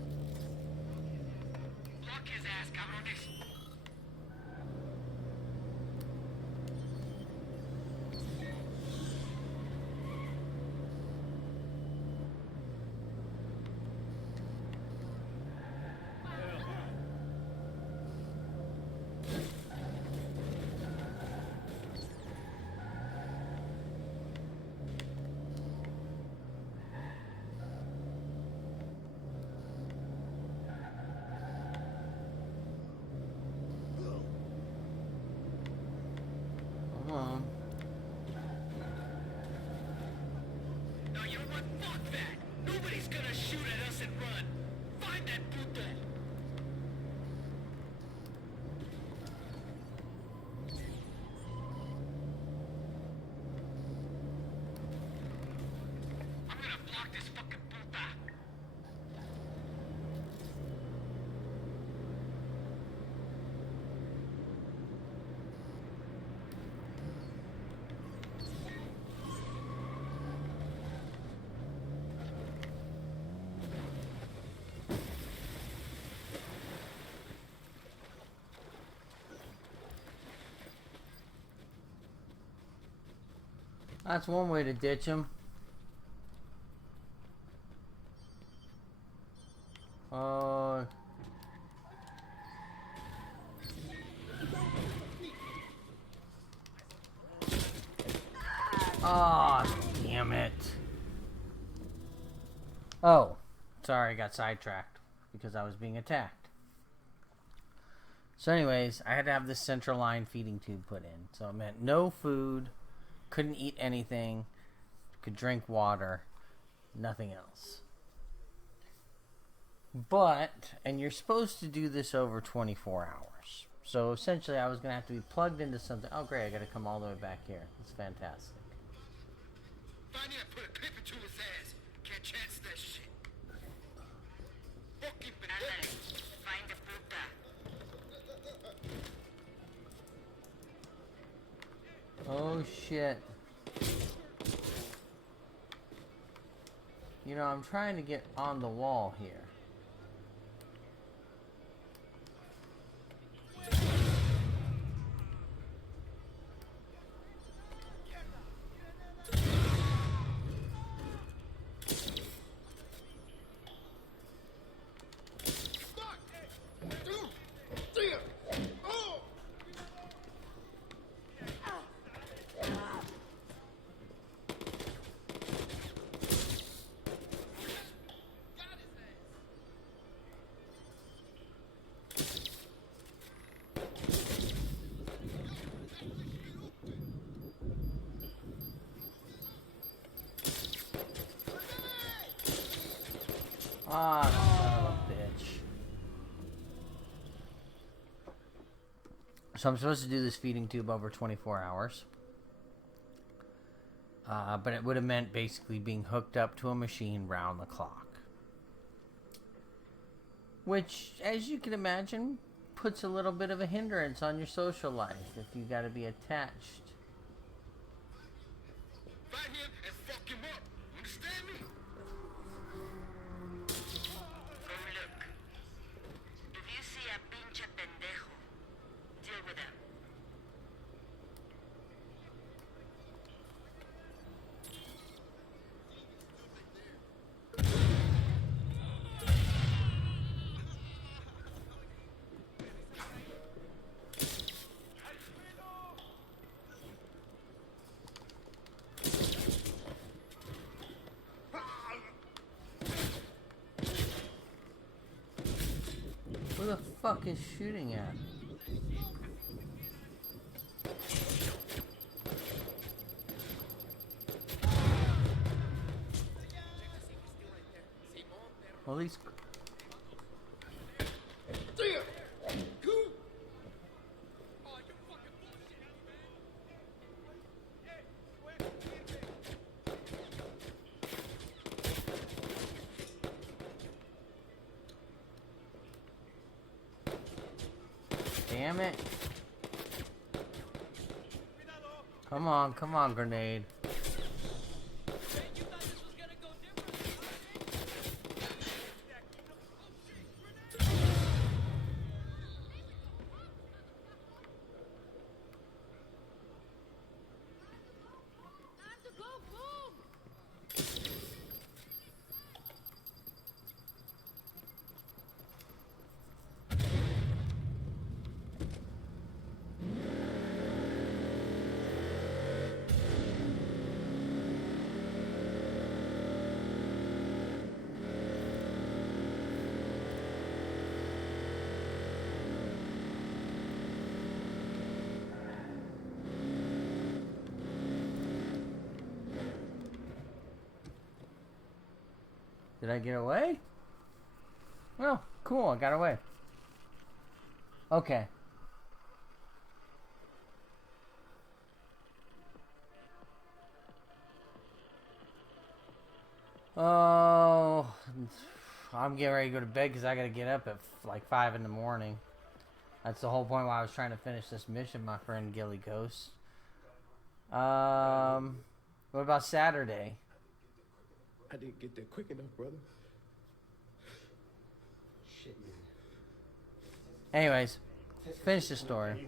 Lock his ass, cabrones. Fuck that! Nobody's gonna shoot at us and run! Find that puto! I'm gonna block this fucking puta! That's one way to ditch him. Oh, damn it. Oh, sorry, I got sidetracked because I was being attacked. So anyways, I had to have this central line feeding tube put in. So it meant no food, couldn't eat anything, could drink water, nothing else. But, and you're supposed to do this over 24 hours. So essentially I was going to have to be plugged into something. Oh great, I got to come all the way back here. It's fantastic. Find him, put a clip into his ass. Can't chance that shit. Fucking Ándale, find the puta. Oh shit. You know, I'm trying to get on the wall here. Ah, son of a bitch. So I'm supposed to do this feeding tube over 24 hours. But it would have meant basically being hooked up to a machine round the clock. Which, as you can imagine, puts a little bit of a hindrance on your social life if you gotta be attached. Find him and fuck him up. Understand me? Go look. If you see a pinche pendejo, deal with him. Who the fuck is shooting at? Well, these... Damn it. Come on, grenade. Did I get away? Well, cool, I got away. Okay. Oh, I'm getting ready to go to bed because I got to get up at like 5 in the morning. That's the whole point why I was trying to finish this mission, my friend Gilly Ghost. What about Saturday? I didn't get there quick enough, brother. Shit, man. Anyways, finish the story.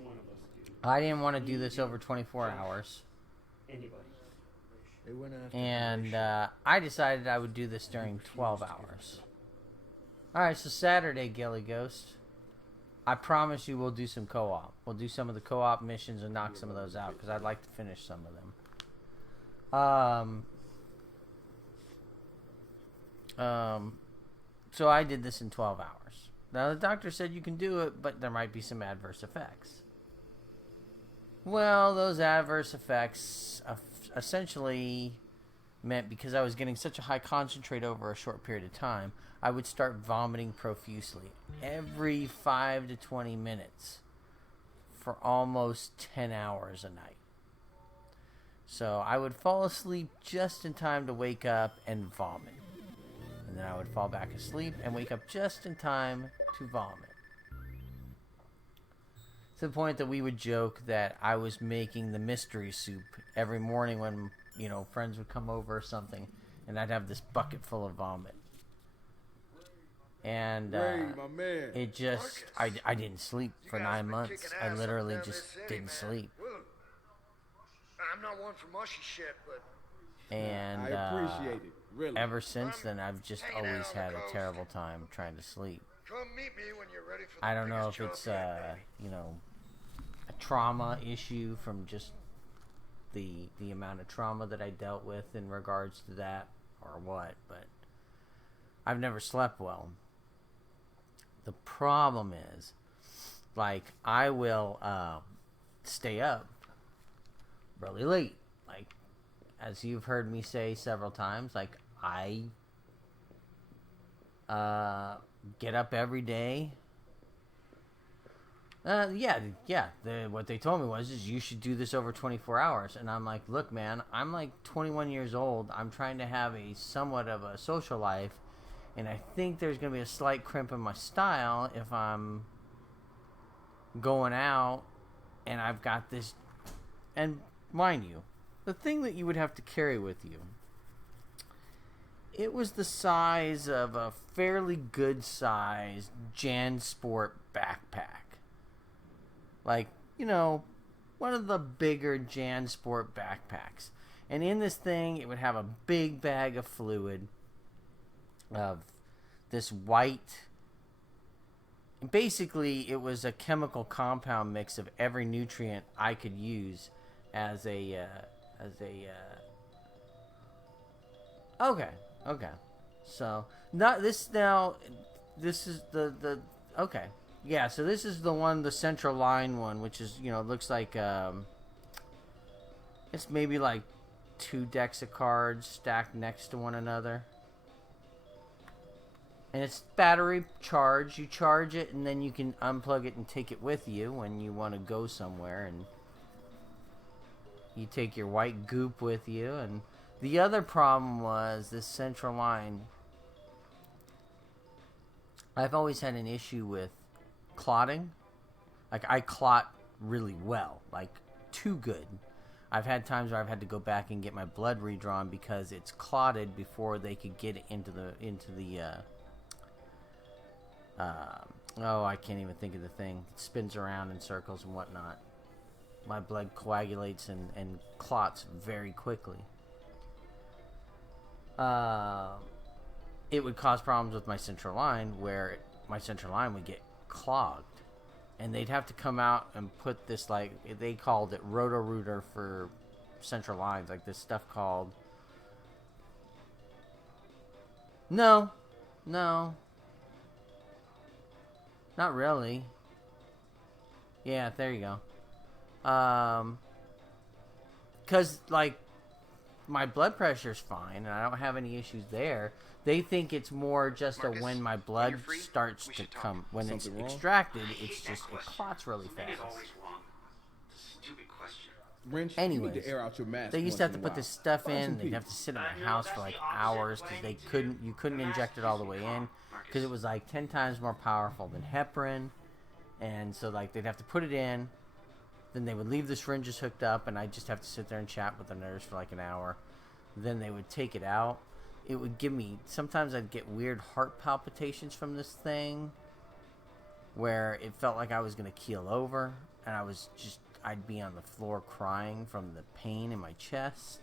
I didn't want to do this over 24 hours. And I decided I would do this during 12 hours. Alright, so Saturday, Gilly Ghost. I promise you we'll do some co-op. We'll do some of the co-op missions and knock some of those out, because I'd like to finish some of them. So I did this in 12 hours. Now, the doctor said you can do it, but there might be some adverse effects. Well, those adverse effects essentially meant, because I was getting such a high concentrate over a short period of time, I would start vomiting profusely every 5 to 20 minutes for almost 10 hours a night. So I would fall asleep just in time to wake up and vomit. And then I would fall back asleep and wake up just in time to vomit. To the point that we would joke that I was making the mystery soup every morning when, friends would come over or something, and I'd have this bucket full of vomit. And it just, I didn't sleep for 9 months. I literally just didn't sleep. I'm not one for mushy shit, but... And I appreciate it, really. Ever since then, I've just always had a terrible time trying to sleep. Come meet me when you're ready for the I don't know if biggest it's, job yet, a trauma issue from just the amount of trauma that I dealt with in regards to that, or what, but I've never slept well. The problem is, like, I will stay up really late. Like, as you've heard me say several times, like, I get up every day. What they told me is you should do this over 24 hours. And I'm like, look, man, I'm like 21 years old. I'm trying to have a somewhat of a social life. And I think there's going to be a slight crimp in my style if I'm going out and I've got this. And mind you, the thing that you would have to carry with you, it was the size of a fairly good sized JanSport backpack. Like, one of the bigger JanSport backpacks. And in this thing, it would have a big bag of fluid of this white. Basically, it was a chemical compound mix of every nutrient I could use as a okay. So, this is the okay. Yeah, so this is the one, the central line one, which is, looks like, it's maybe like 2 decks of cards stacked next to one another. And it's battery charged. You charge it, and then you can unplug it and take it with you when you want to go somewhere. And you take your white goop with you. And the other problem was this central line. I've always had an issue with clotting. Like, I clot really well, like too good. I've had times where I've had to go back and get my blood redrawn because it's clotted before they could get it into the I can't even think of the thing. It spins around in circles and whatnot. My blood coagulates and clots very quickly. It would cause problems with my central line, where my central line would get clogged, and they'd have to come out and put this, like, they called it roto-rooter for central lines, like this stuff called no not really. Yeah, there you go. Because, like, my blood pressure's fine, and I don't have any issues there. They think it's more just Marcus, when my blood free, starts we to should talk. come, when it's Something wrong? extracted, it's just, it clots really Something is fast. always wrong. Stupid question. Wrench, you Anyways, need to air out your mask. they used once to have in to a put while. this stuff Find some in. They'd peace. have to sit in my house for like hours because you couldn't inject it all the way in because it was like 10 times more powerful than heparin, and so like they'd have to put it in, then they would leave the syringes hooked up, and I'd just have to sit there and chat with the nurse for like an hour. Then they would take it out. It would give me, sometimes I'd get weird heart palpitations from this thing, where it felt like I was gonna keel over, and I'd be on the floor crying from the pain in my chest,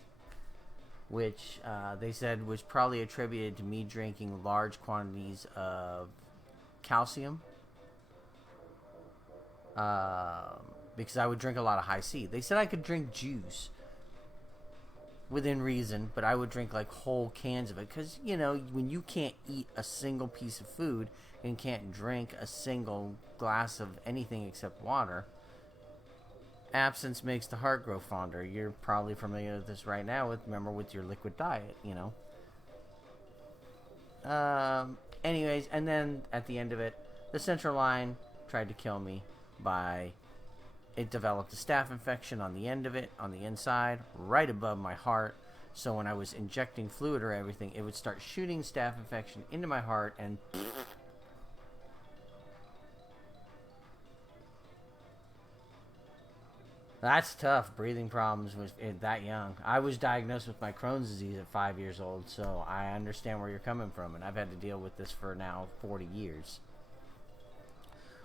which they said was probably attributed to me drinking large quantities of calcium, because I would drink a lot of high C. They said I could drink juice within reason, but I would drink like whole cans of it, because, you know, when you can't eat a single piece of food and can't drink a single glass of anything except water, absence makes the heart grow fonder. You're probably familiar with this right now with your liquid diet, you know. Anyways, and then at the end of it, the central line tried to kill me by, it developed a staph infection on the end of it, on the inside, right above my heart. So when I was injecting fluid or everything, it would start shooting staph infection into my heart, and that's tough. Breathing problems was that young. I was diagnosed with my Crohn's disease at 5 years old, so I understand where you're coming from, and I've had to deal with this for now 40 years.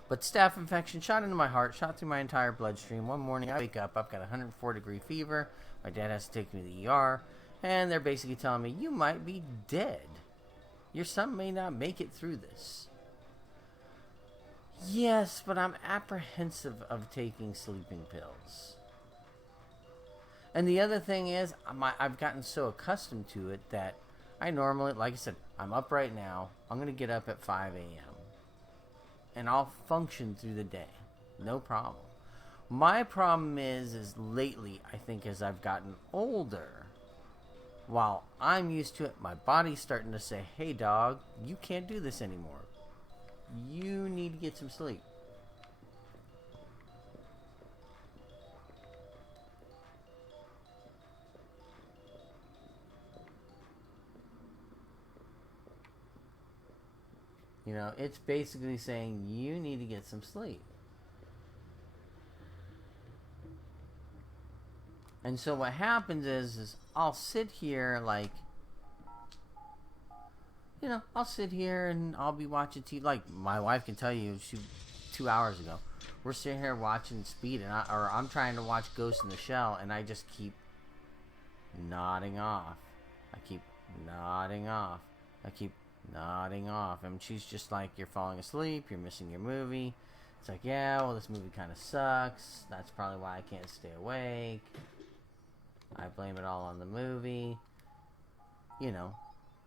But staph infection shot into my heart, shot through my entire bloodstream. One morning I wake up, I've got a 104-degree fever. My dad has to take me to the ER, and they're basically telling me, you might be dead. Your son may not make it through this. Yes, but I'm apprehensive of taking sleeping pills. And the other thing is, I've gotten so accustomed to it that I normally, like I said, I'm up right now. I'm going to get up at 5 a.m. and I'll function through the day. No problem. My problem is lately, I think as I've gotten older, while I'm used to it, my body's starting to say, hey dog, you can't do this anymore. You need to get some sleep. You know, it's basically saying you need to get some sleep. And so what happens is I'll sit here like, you know, I'll sit here and I'll be watching TV. Like my wife can tell you, 2 hours ago, we're sitting here watching Speed, and I'm trying to watch Ghost in the Shell, and I just keep nodding off. I keep nodding off. I keep nodding off, and she's just like, you're falling asleep, you're missing your movie. It's like, yeah, well, this movie kind of sucks. That's probably why I can't stay awake. I blame it all on the movie. You know.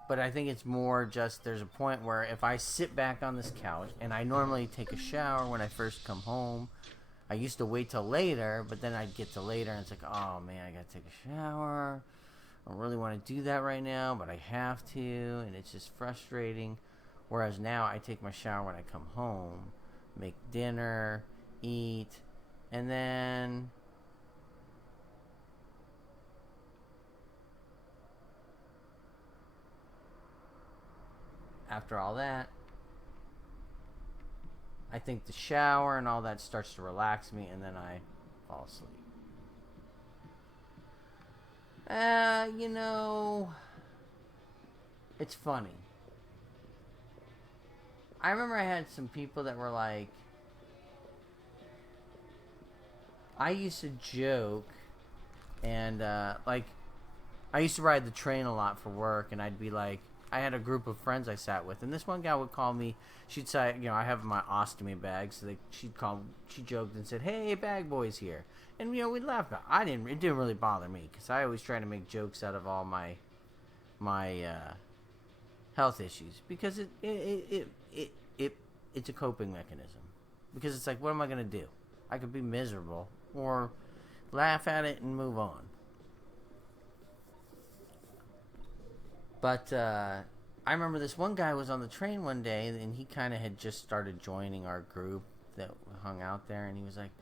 But I think it's more just there's a point where if I sit back on this couch, and I normally take a shower when I first come home. I used to wait till later, but then I'd get to later and it's like, oh man, I gotta take a shower. I don't really want to do that right now, but I have to, and it's just frustrating. Whereas now I take my shower when I come home, make dinner, eat, and then after all that, I think the shower and all that starts to relax me, and then I fall asleep. You know, it's funny. I remember I had some people that were like, I used to joke, and like, I used to ride the train a lot for work, and I'd be like, I had a group of friends I sat with, and this one guy would call me, she'd say, you know, I have my ostomy bag, so she joked and said, hey, bag boy's here. And, you know, we'd laugh about it. It didn't really bother me, because I always try to make jokes out of all my health issues, because it's a coping mechanism. Because it's like, what am I going to do? I could be miserable, or laugh at it and move on. But I remember this one guy was on the train one day, and he kind of had just started joining our group that hung out there, and he was like,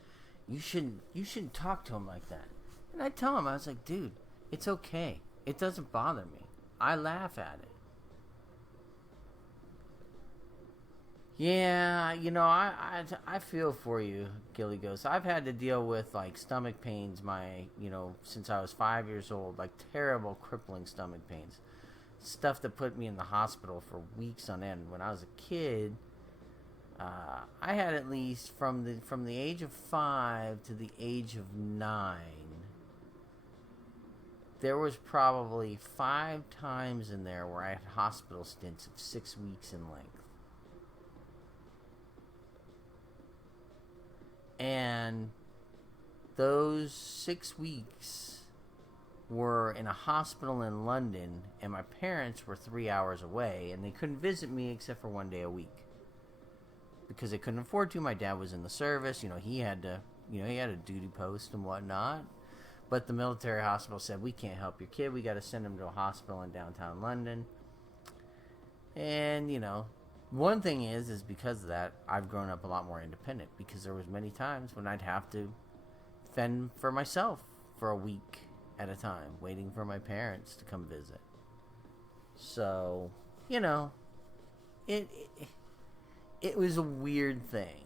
you shouldn't talk to him like that. And I tell him, I was like, dude, it's okay. It doesn't bother me. I laugh at it. Yeah, you know, I feel for you, Gilly Ghost. I've had to deal with, like, stomach pains since I was 5 years old, like terrible, crippling stomach pains. Stuff that put me in the hospital for weeks on end. When I was a kid, I had at least from the age of 5 to the age of 9, there was probably 5 times in there where I had hospital stints of 6 weeks in length. And those 6 weeks were in a hospital in London, and my parents were 3 hours away, and they couldn't visit me except for 1 day a week. Because they couldn't afford to. My dad was in the service, he had a duty post and whatnot. But the military hospital said, we can't help your kid, we got to send him to a hospital in downtown London. And, one thing is because of that, I've grown up a lot more independent, because there was many times when I'd have to fend for myself for a week at a time, waiting for my parents to come visit. So, it was a weird thing.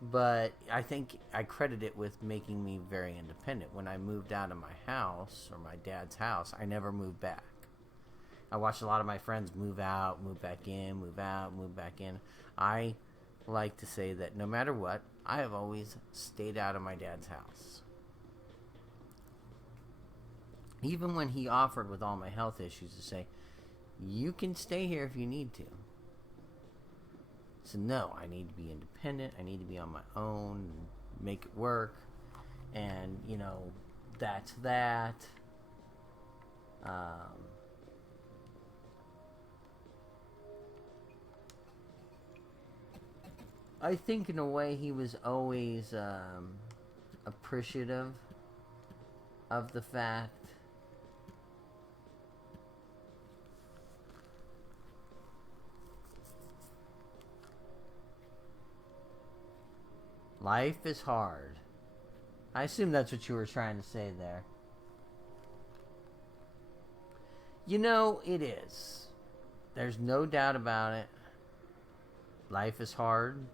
But I think I credit it with making me very independent. When I moved out of my house, or my dad's house, I never moved back. I watched a lot of my friends move out, move back in, move out, move back in. I like to say that no matter what, I have always stayed out of my dad's house. Even when he offered, with all my health issues, to say, you can stay here if you need to. So no, I need to be independent. I need to be on my own, make it work. And, that's that. I think in a way he was always appreciative of the fact life is hard. I assume that's what you were trying to say there. It is. There's no doubt about it. Life is hard.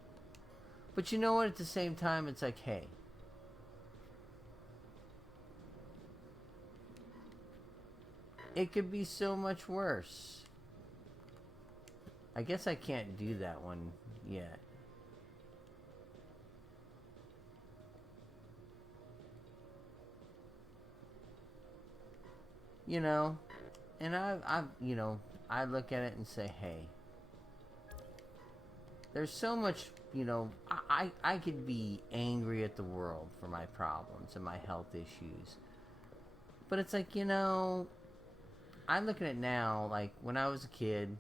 But you know what? At the same time, it's like, hey, it could be so much worse. I guess I can't do that one yet. And I look at it and say, hey, there's so much, I could be angry at the world for my problems and my health issues. But it's like, I look at it now, like when I was a kid,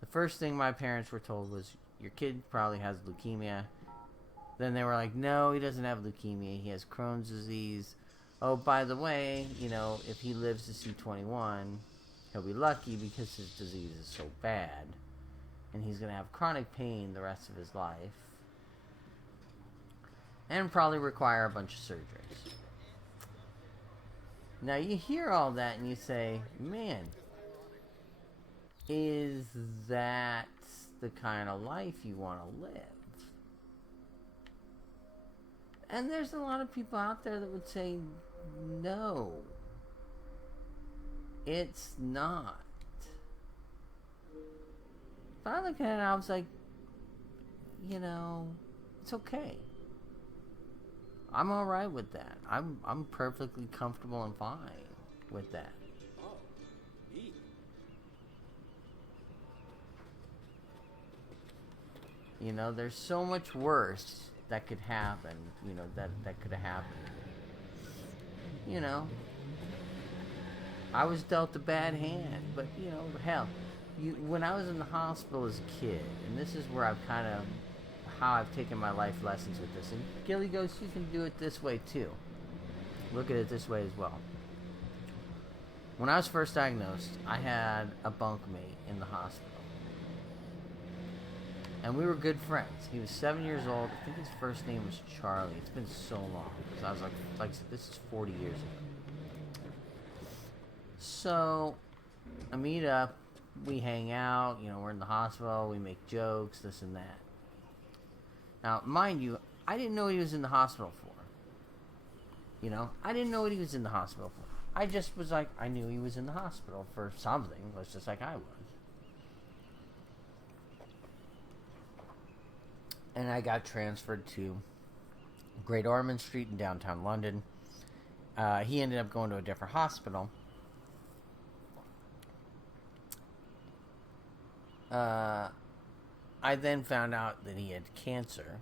the first thing my parents were told was, your kid probably has leukemia. Then they were like, no, he doesn't have leukemia, he has Crohn's disease. Oh, by the way, if he lives to see 21, he'll be lucky because his disease is so bad. And he's going to have chronic pain the rest of his life. And probably require a bunch of surgeries. Now, you hear all that and you say, man, is that the kind of life you want to live? And there's a lot of people out there that would say, no, it's not. But I look at it and I was like, it's okay. I'm alright with that. I'm perfectly comfortable and fine with that. Oh, neat. There's so much worse that could happen, that could have happened. I was dealt a bad hand, but, hell, when I was in the hospital as a kid, and this is where how I've taken my life lessons with this, and Gilly Ghost, you can do it this way too. Look at it this way as well. When I was first diagnosed, I had a bunkmate in the hospital. And we were good friends. He was 7 years old. I think his first name was Charlie. It's been so long. Because I was like, this is 40 years ago. So, I meet up. We hang out. You know, we're in the hospital. We make jokes, this and that. Now, mind you, I didn't know what he was in the hospital for. You know, I didn't know what he was in the hospital for. I just was like, I knew he was in the hospital for something. It was just like I was. And I got transferred to Great Ormond Street in downtown London. He ended up going to a different hospital. I then found out that he had cancer.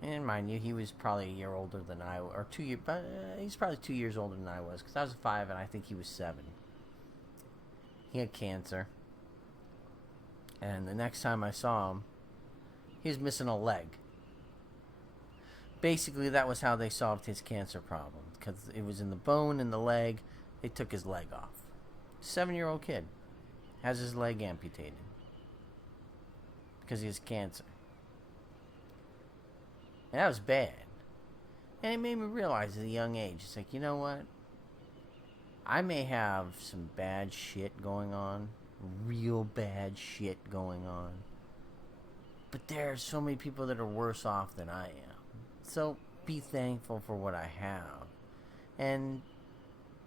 And mind you, he was probably a year older than I was, or 2 years, but he's probably 2 years older than I was, because I was 5 and I think he was 7. He had cancer. And the next time I saw him, he was missing a leg. Basically, that was how they solved his cancer problem. Because it was in the bone and the leg. They took his leg off. 7-year-old kid has his leg amputated. Because he has cancer. And that was bad. And it made me realize at a young age, it's like, you know what? I may have some bad shit going on. Real bad shit going on. But there are so many people that are worse off than I am. So be thankful for what I have. And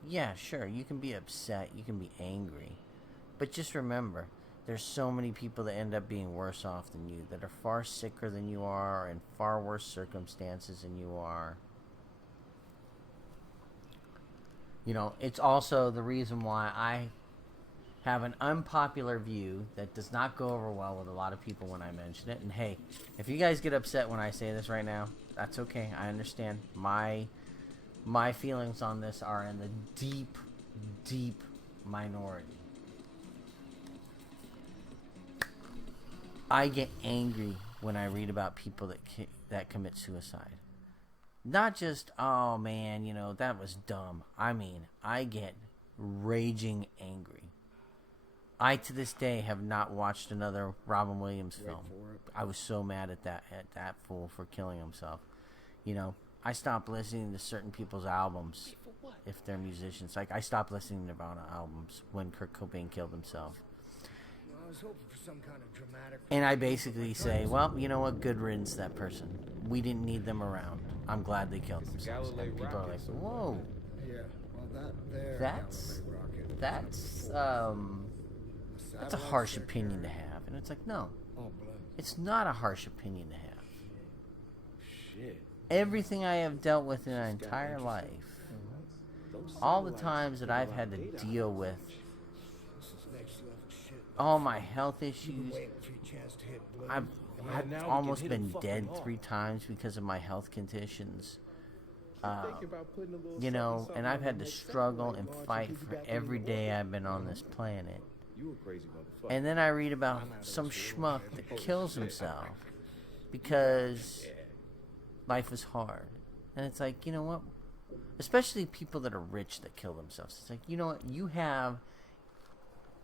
yeah, sure, you can be upset, you can be angry. But just remember, there's so many people that end up being worse off than you, that are far sicker than you are, in far worse circumstances than you are. You know, it's also the reason why I have an unpopular view that does not go over well with a lot of people when I mention it. And hey, if you guys get upset when I say this right now, that's okay. I understand. My feelings on this are in the deep, deep minority. I get angry when I read about people that commit suicide. Not just, oh man, you know, that was dumb. I mean, I get raging angry. I, to this day, have not watched another Robin Williams film. I was so mad at that fool for killing himself. You know, I stopped listening to certain people's albums if they're musicians. Like, I stopped listening to Nirvana albums when Kurt Cobain killed himself. I was hoping for some kind of dramatic... And I basically say, well, you know what? Good riddance, that person. We didn't need them around. I'm glad they killed themselves. And people are like, whoa. Yeah, well, that there... That's a harsh opinion to have. And it's like, no. It's not a harsh opinion to have. Shit. Everything I have dealt with in my entire life, all the times that I've had to deal with, all my health issues, I've almost been dead 3 times because of my health conditions. You know, and I've had to struggle and fight for every day I've been on this planet. And then I read about some schmuck that kills himself because life is hard. And it's like, you know what? Especially people that are rich that kill themselves. It's like, you know what? You have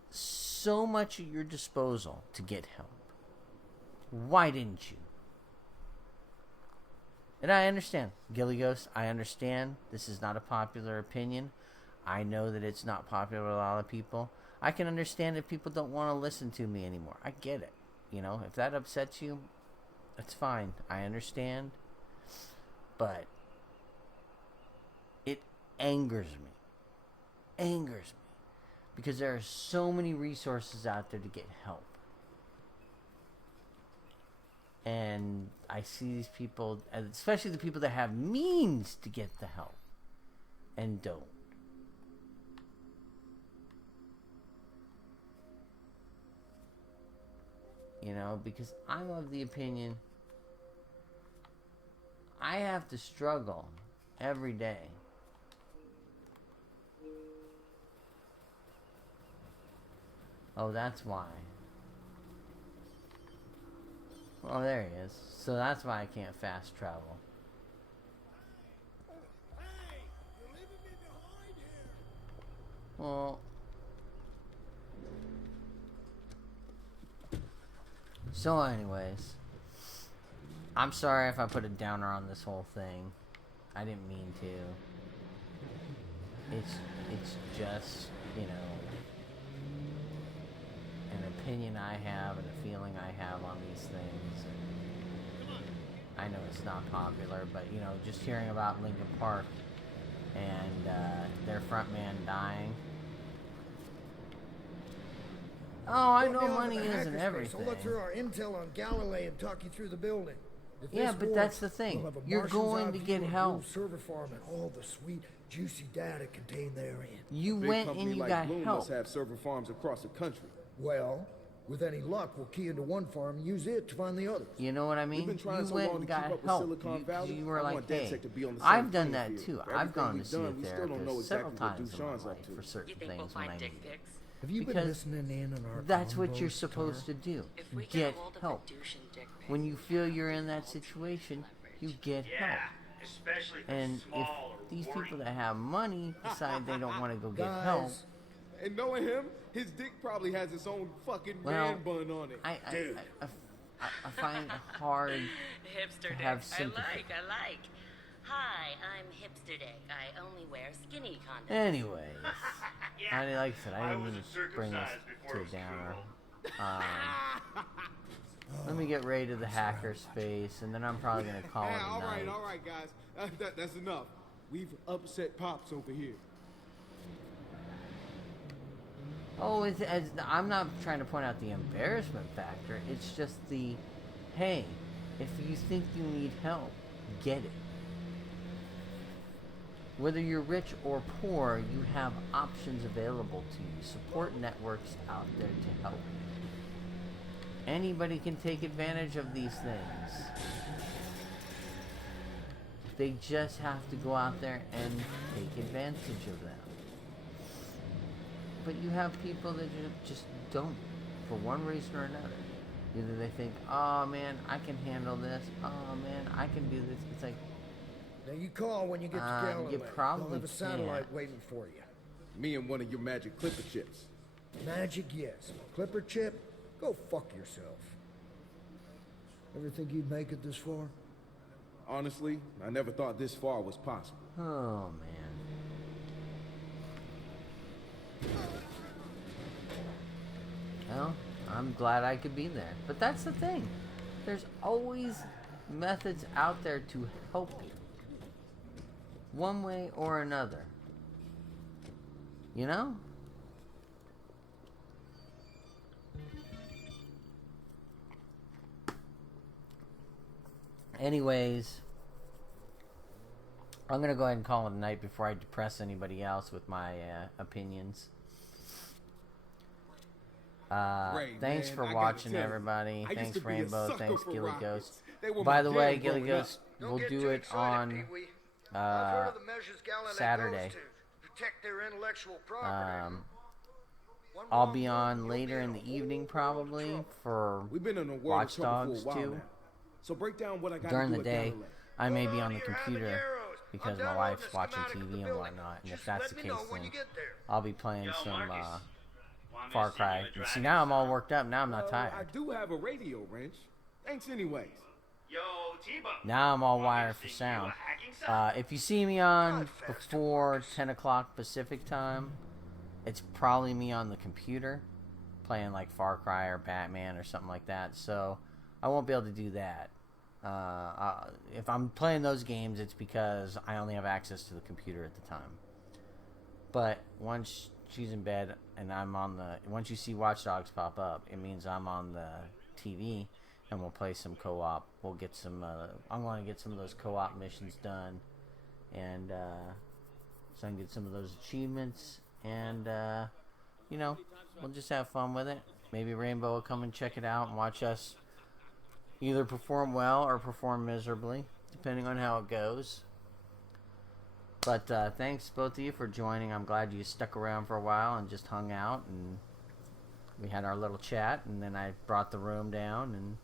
so much at your disposal to get help. Why didn't you? And I understand, Gilly Ghost, I understand this is not a popular opinion. I know that it's not popular with a lot of people. I can understand if people don't want to listen to me anymore. I get it. You know, if that upsets you, that's fine. I understand. But it angers me. Angers me. Because there are so many resources out there to get help. And I see these people, especially the people that have means to get the help, and don't. You know, because I'm of the opinion I have to struggle every day. Oh, that's why. Oh, there he is. So that's why I can't fast travel. Well, so anyways, I'm sorry if I put a downer on this whole thing. I didn't mean to. It's just, you know, an opinion I have and a feeling I have on these things. I know it's not popular, but, you know, just hearing about Linkin Park and their frontman dying. Oh, I know money isn't everything. I'll look through our intel on Galilee and talk you through the building. If Yeah, this but works, that's the thing. we'll have a You're Martian's going eye to view get of help. Bloom's server farm and all the sweet, juicy data contained therein. You Big went company and you like got Bloom help. must have server farms across the country. Well, with any luck, we'll key into one farm and use it to find the others. You know what I mean? We've been trying You so went long and to keep got up with help. Silicon Valley. You were I like, want hey, DedSec to be on the I've same done playing that field. too. For I've everything gone to we've see done, a we still don't know therapist several exactly what times in my Dushan's up life to. for certain You think we'll things when I find need dick it. pics? Have you been Because listening in on our that's what combos, you're supposed to do. If we Get get hold of help. the douche and dick pics, When you feel you're in that situation, you get help. Yeah, especially for And if small or these warty. people that have money decide they don't want to go get help, Guys, And knowing him, his dick probably has its own fucking well, man bun on it. I find it hard hipster to dick. have I sympathy. like. Hi, I'm hipster dick. I only wear skinny condoms. Anyways, Yeah, like I said, I didn't mean wasn't to bring this circumcised before to it a was downer. cool. Let me get ready to the hacker space, and then I'm probably gonna call it a all right, night. all right, guys. That's enough. We've upset Pops over here. Oh, I'm not trying to point out the embarrassment factor. It's just the, hey, if you think you need help, get it. Whether you're rich or poor, you have options available to you. Support networks out there to help you. Anybody can take advantage of these things. They just have to go out there and take advantage of them. But you have people that just don't, for one reason or another. Either they think, oh man, I can handle this. Oh man, I can do this. It's like, now you call when you get to Galilee. you probably They'll have a satellite can't. waiting for you. Me and one of your magic clipper chips. Magic, yes. Clipper chip, go fuck yourself. Ever think you'd make it this far? Honestly, I never thought this far was possible. oh man. Well, I'm glad I could be there. But that's the thing. There's always methods out there to help you. One way or another. You know? Anyways, I'm going to go ahead and call it a night before I depress anybody else with my opinions. Great, Thanks man. for I gotta watching, tell you, everybody. I used Thanks, to be a Rainbow. sucker Thanks, for Gilly rockets. Ghost. They were By my the way, jam Gilly growing up. Ghost, Don't we'll get do too it excited, on Pee-wee. I've heard of the measures Galileo Saturday. goes to protect their intellectual property. One I'll wrong be move, on you'll later be in a the whole evening, world of probably, trouble. for We've been in a world Watch of trouble Dogs for a while 2. now. So break down what I got During to the do at day, Galilee. I may Hold be on on the to your computer habaneros. because I'm my downloading wife's the watching schematic of TV the and building. whatnot. And if Just that's let the me case, know when then you get there. I'll be playing Yo, some Marcus, want me to Far send you Cry. a And drive see, now I'm all song? worked up. Now I'm not I tired. do have a radio wrench. Thanks anyways. Yo, T-Bone. Now I'm all Want me to wired for sing you a sound. hacking song? If you see me on God, faster, before Marcus. 10 o'clock Pacific time, it's probably me on the computer playing like Far Cry or Batman or something like that. So I won't be able to do that. If I'm playing those games, it's because I only have access to the computer at the time. But once she's in bed and once you see Watch Dogs pop up, it means I'm on the TV and we'll play some co-op. We'll get some, I'm going to get some of those co-op missions done and, so I can get some of those achievements and, we'll just have fun with it. Maybe Rainbow will come and check it out and watch us either perform well or perform miserably, depending on how it goes. But thanks both of you for joining. I'm glad you stuck around for a while and just hung out, and we had our little chat, and then I brought the room down, and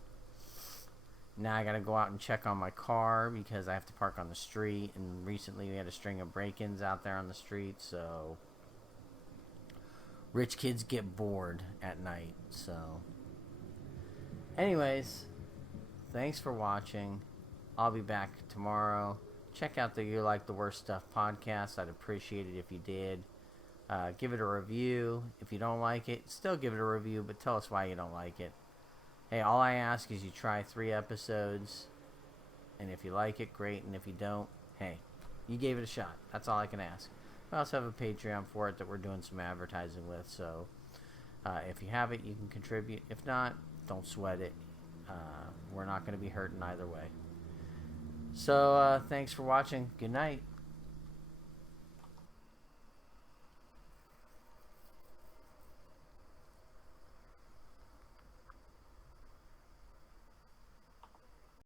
now I gotta go out and check on my car because I have to park on the street, and recently we had a string of break-ins out there on the street, so rich kids get bored at night. So, anyways, thanks for watching. I'll be back tomorrow. Check out the You Like the Worst Stuff podcast. I'd appreciate it if you did. Give it a review. If you don't like it, still give it a review, but tell us why you don't like it. Hey, all I ask is you try 3 episodes, and if you like it, great, and if you don't, hey, you gave it a shot. That's all I can ask. We also have a Patreon for it that we're doing some advertising with, so if you have it, you can contribute. If not, don't sweat it. We're not going to be hurting either way. So, thanks for watching. Good night.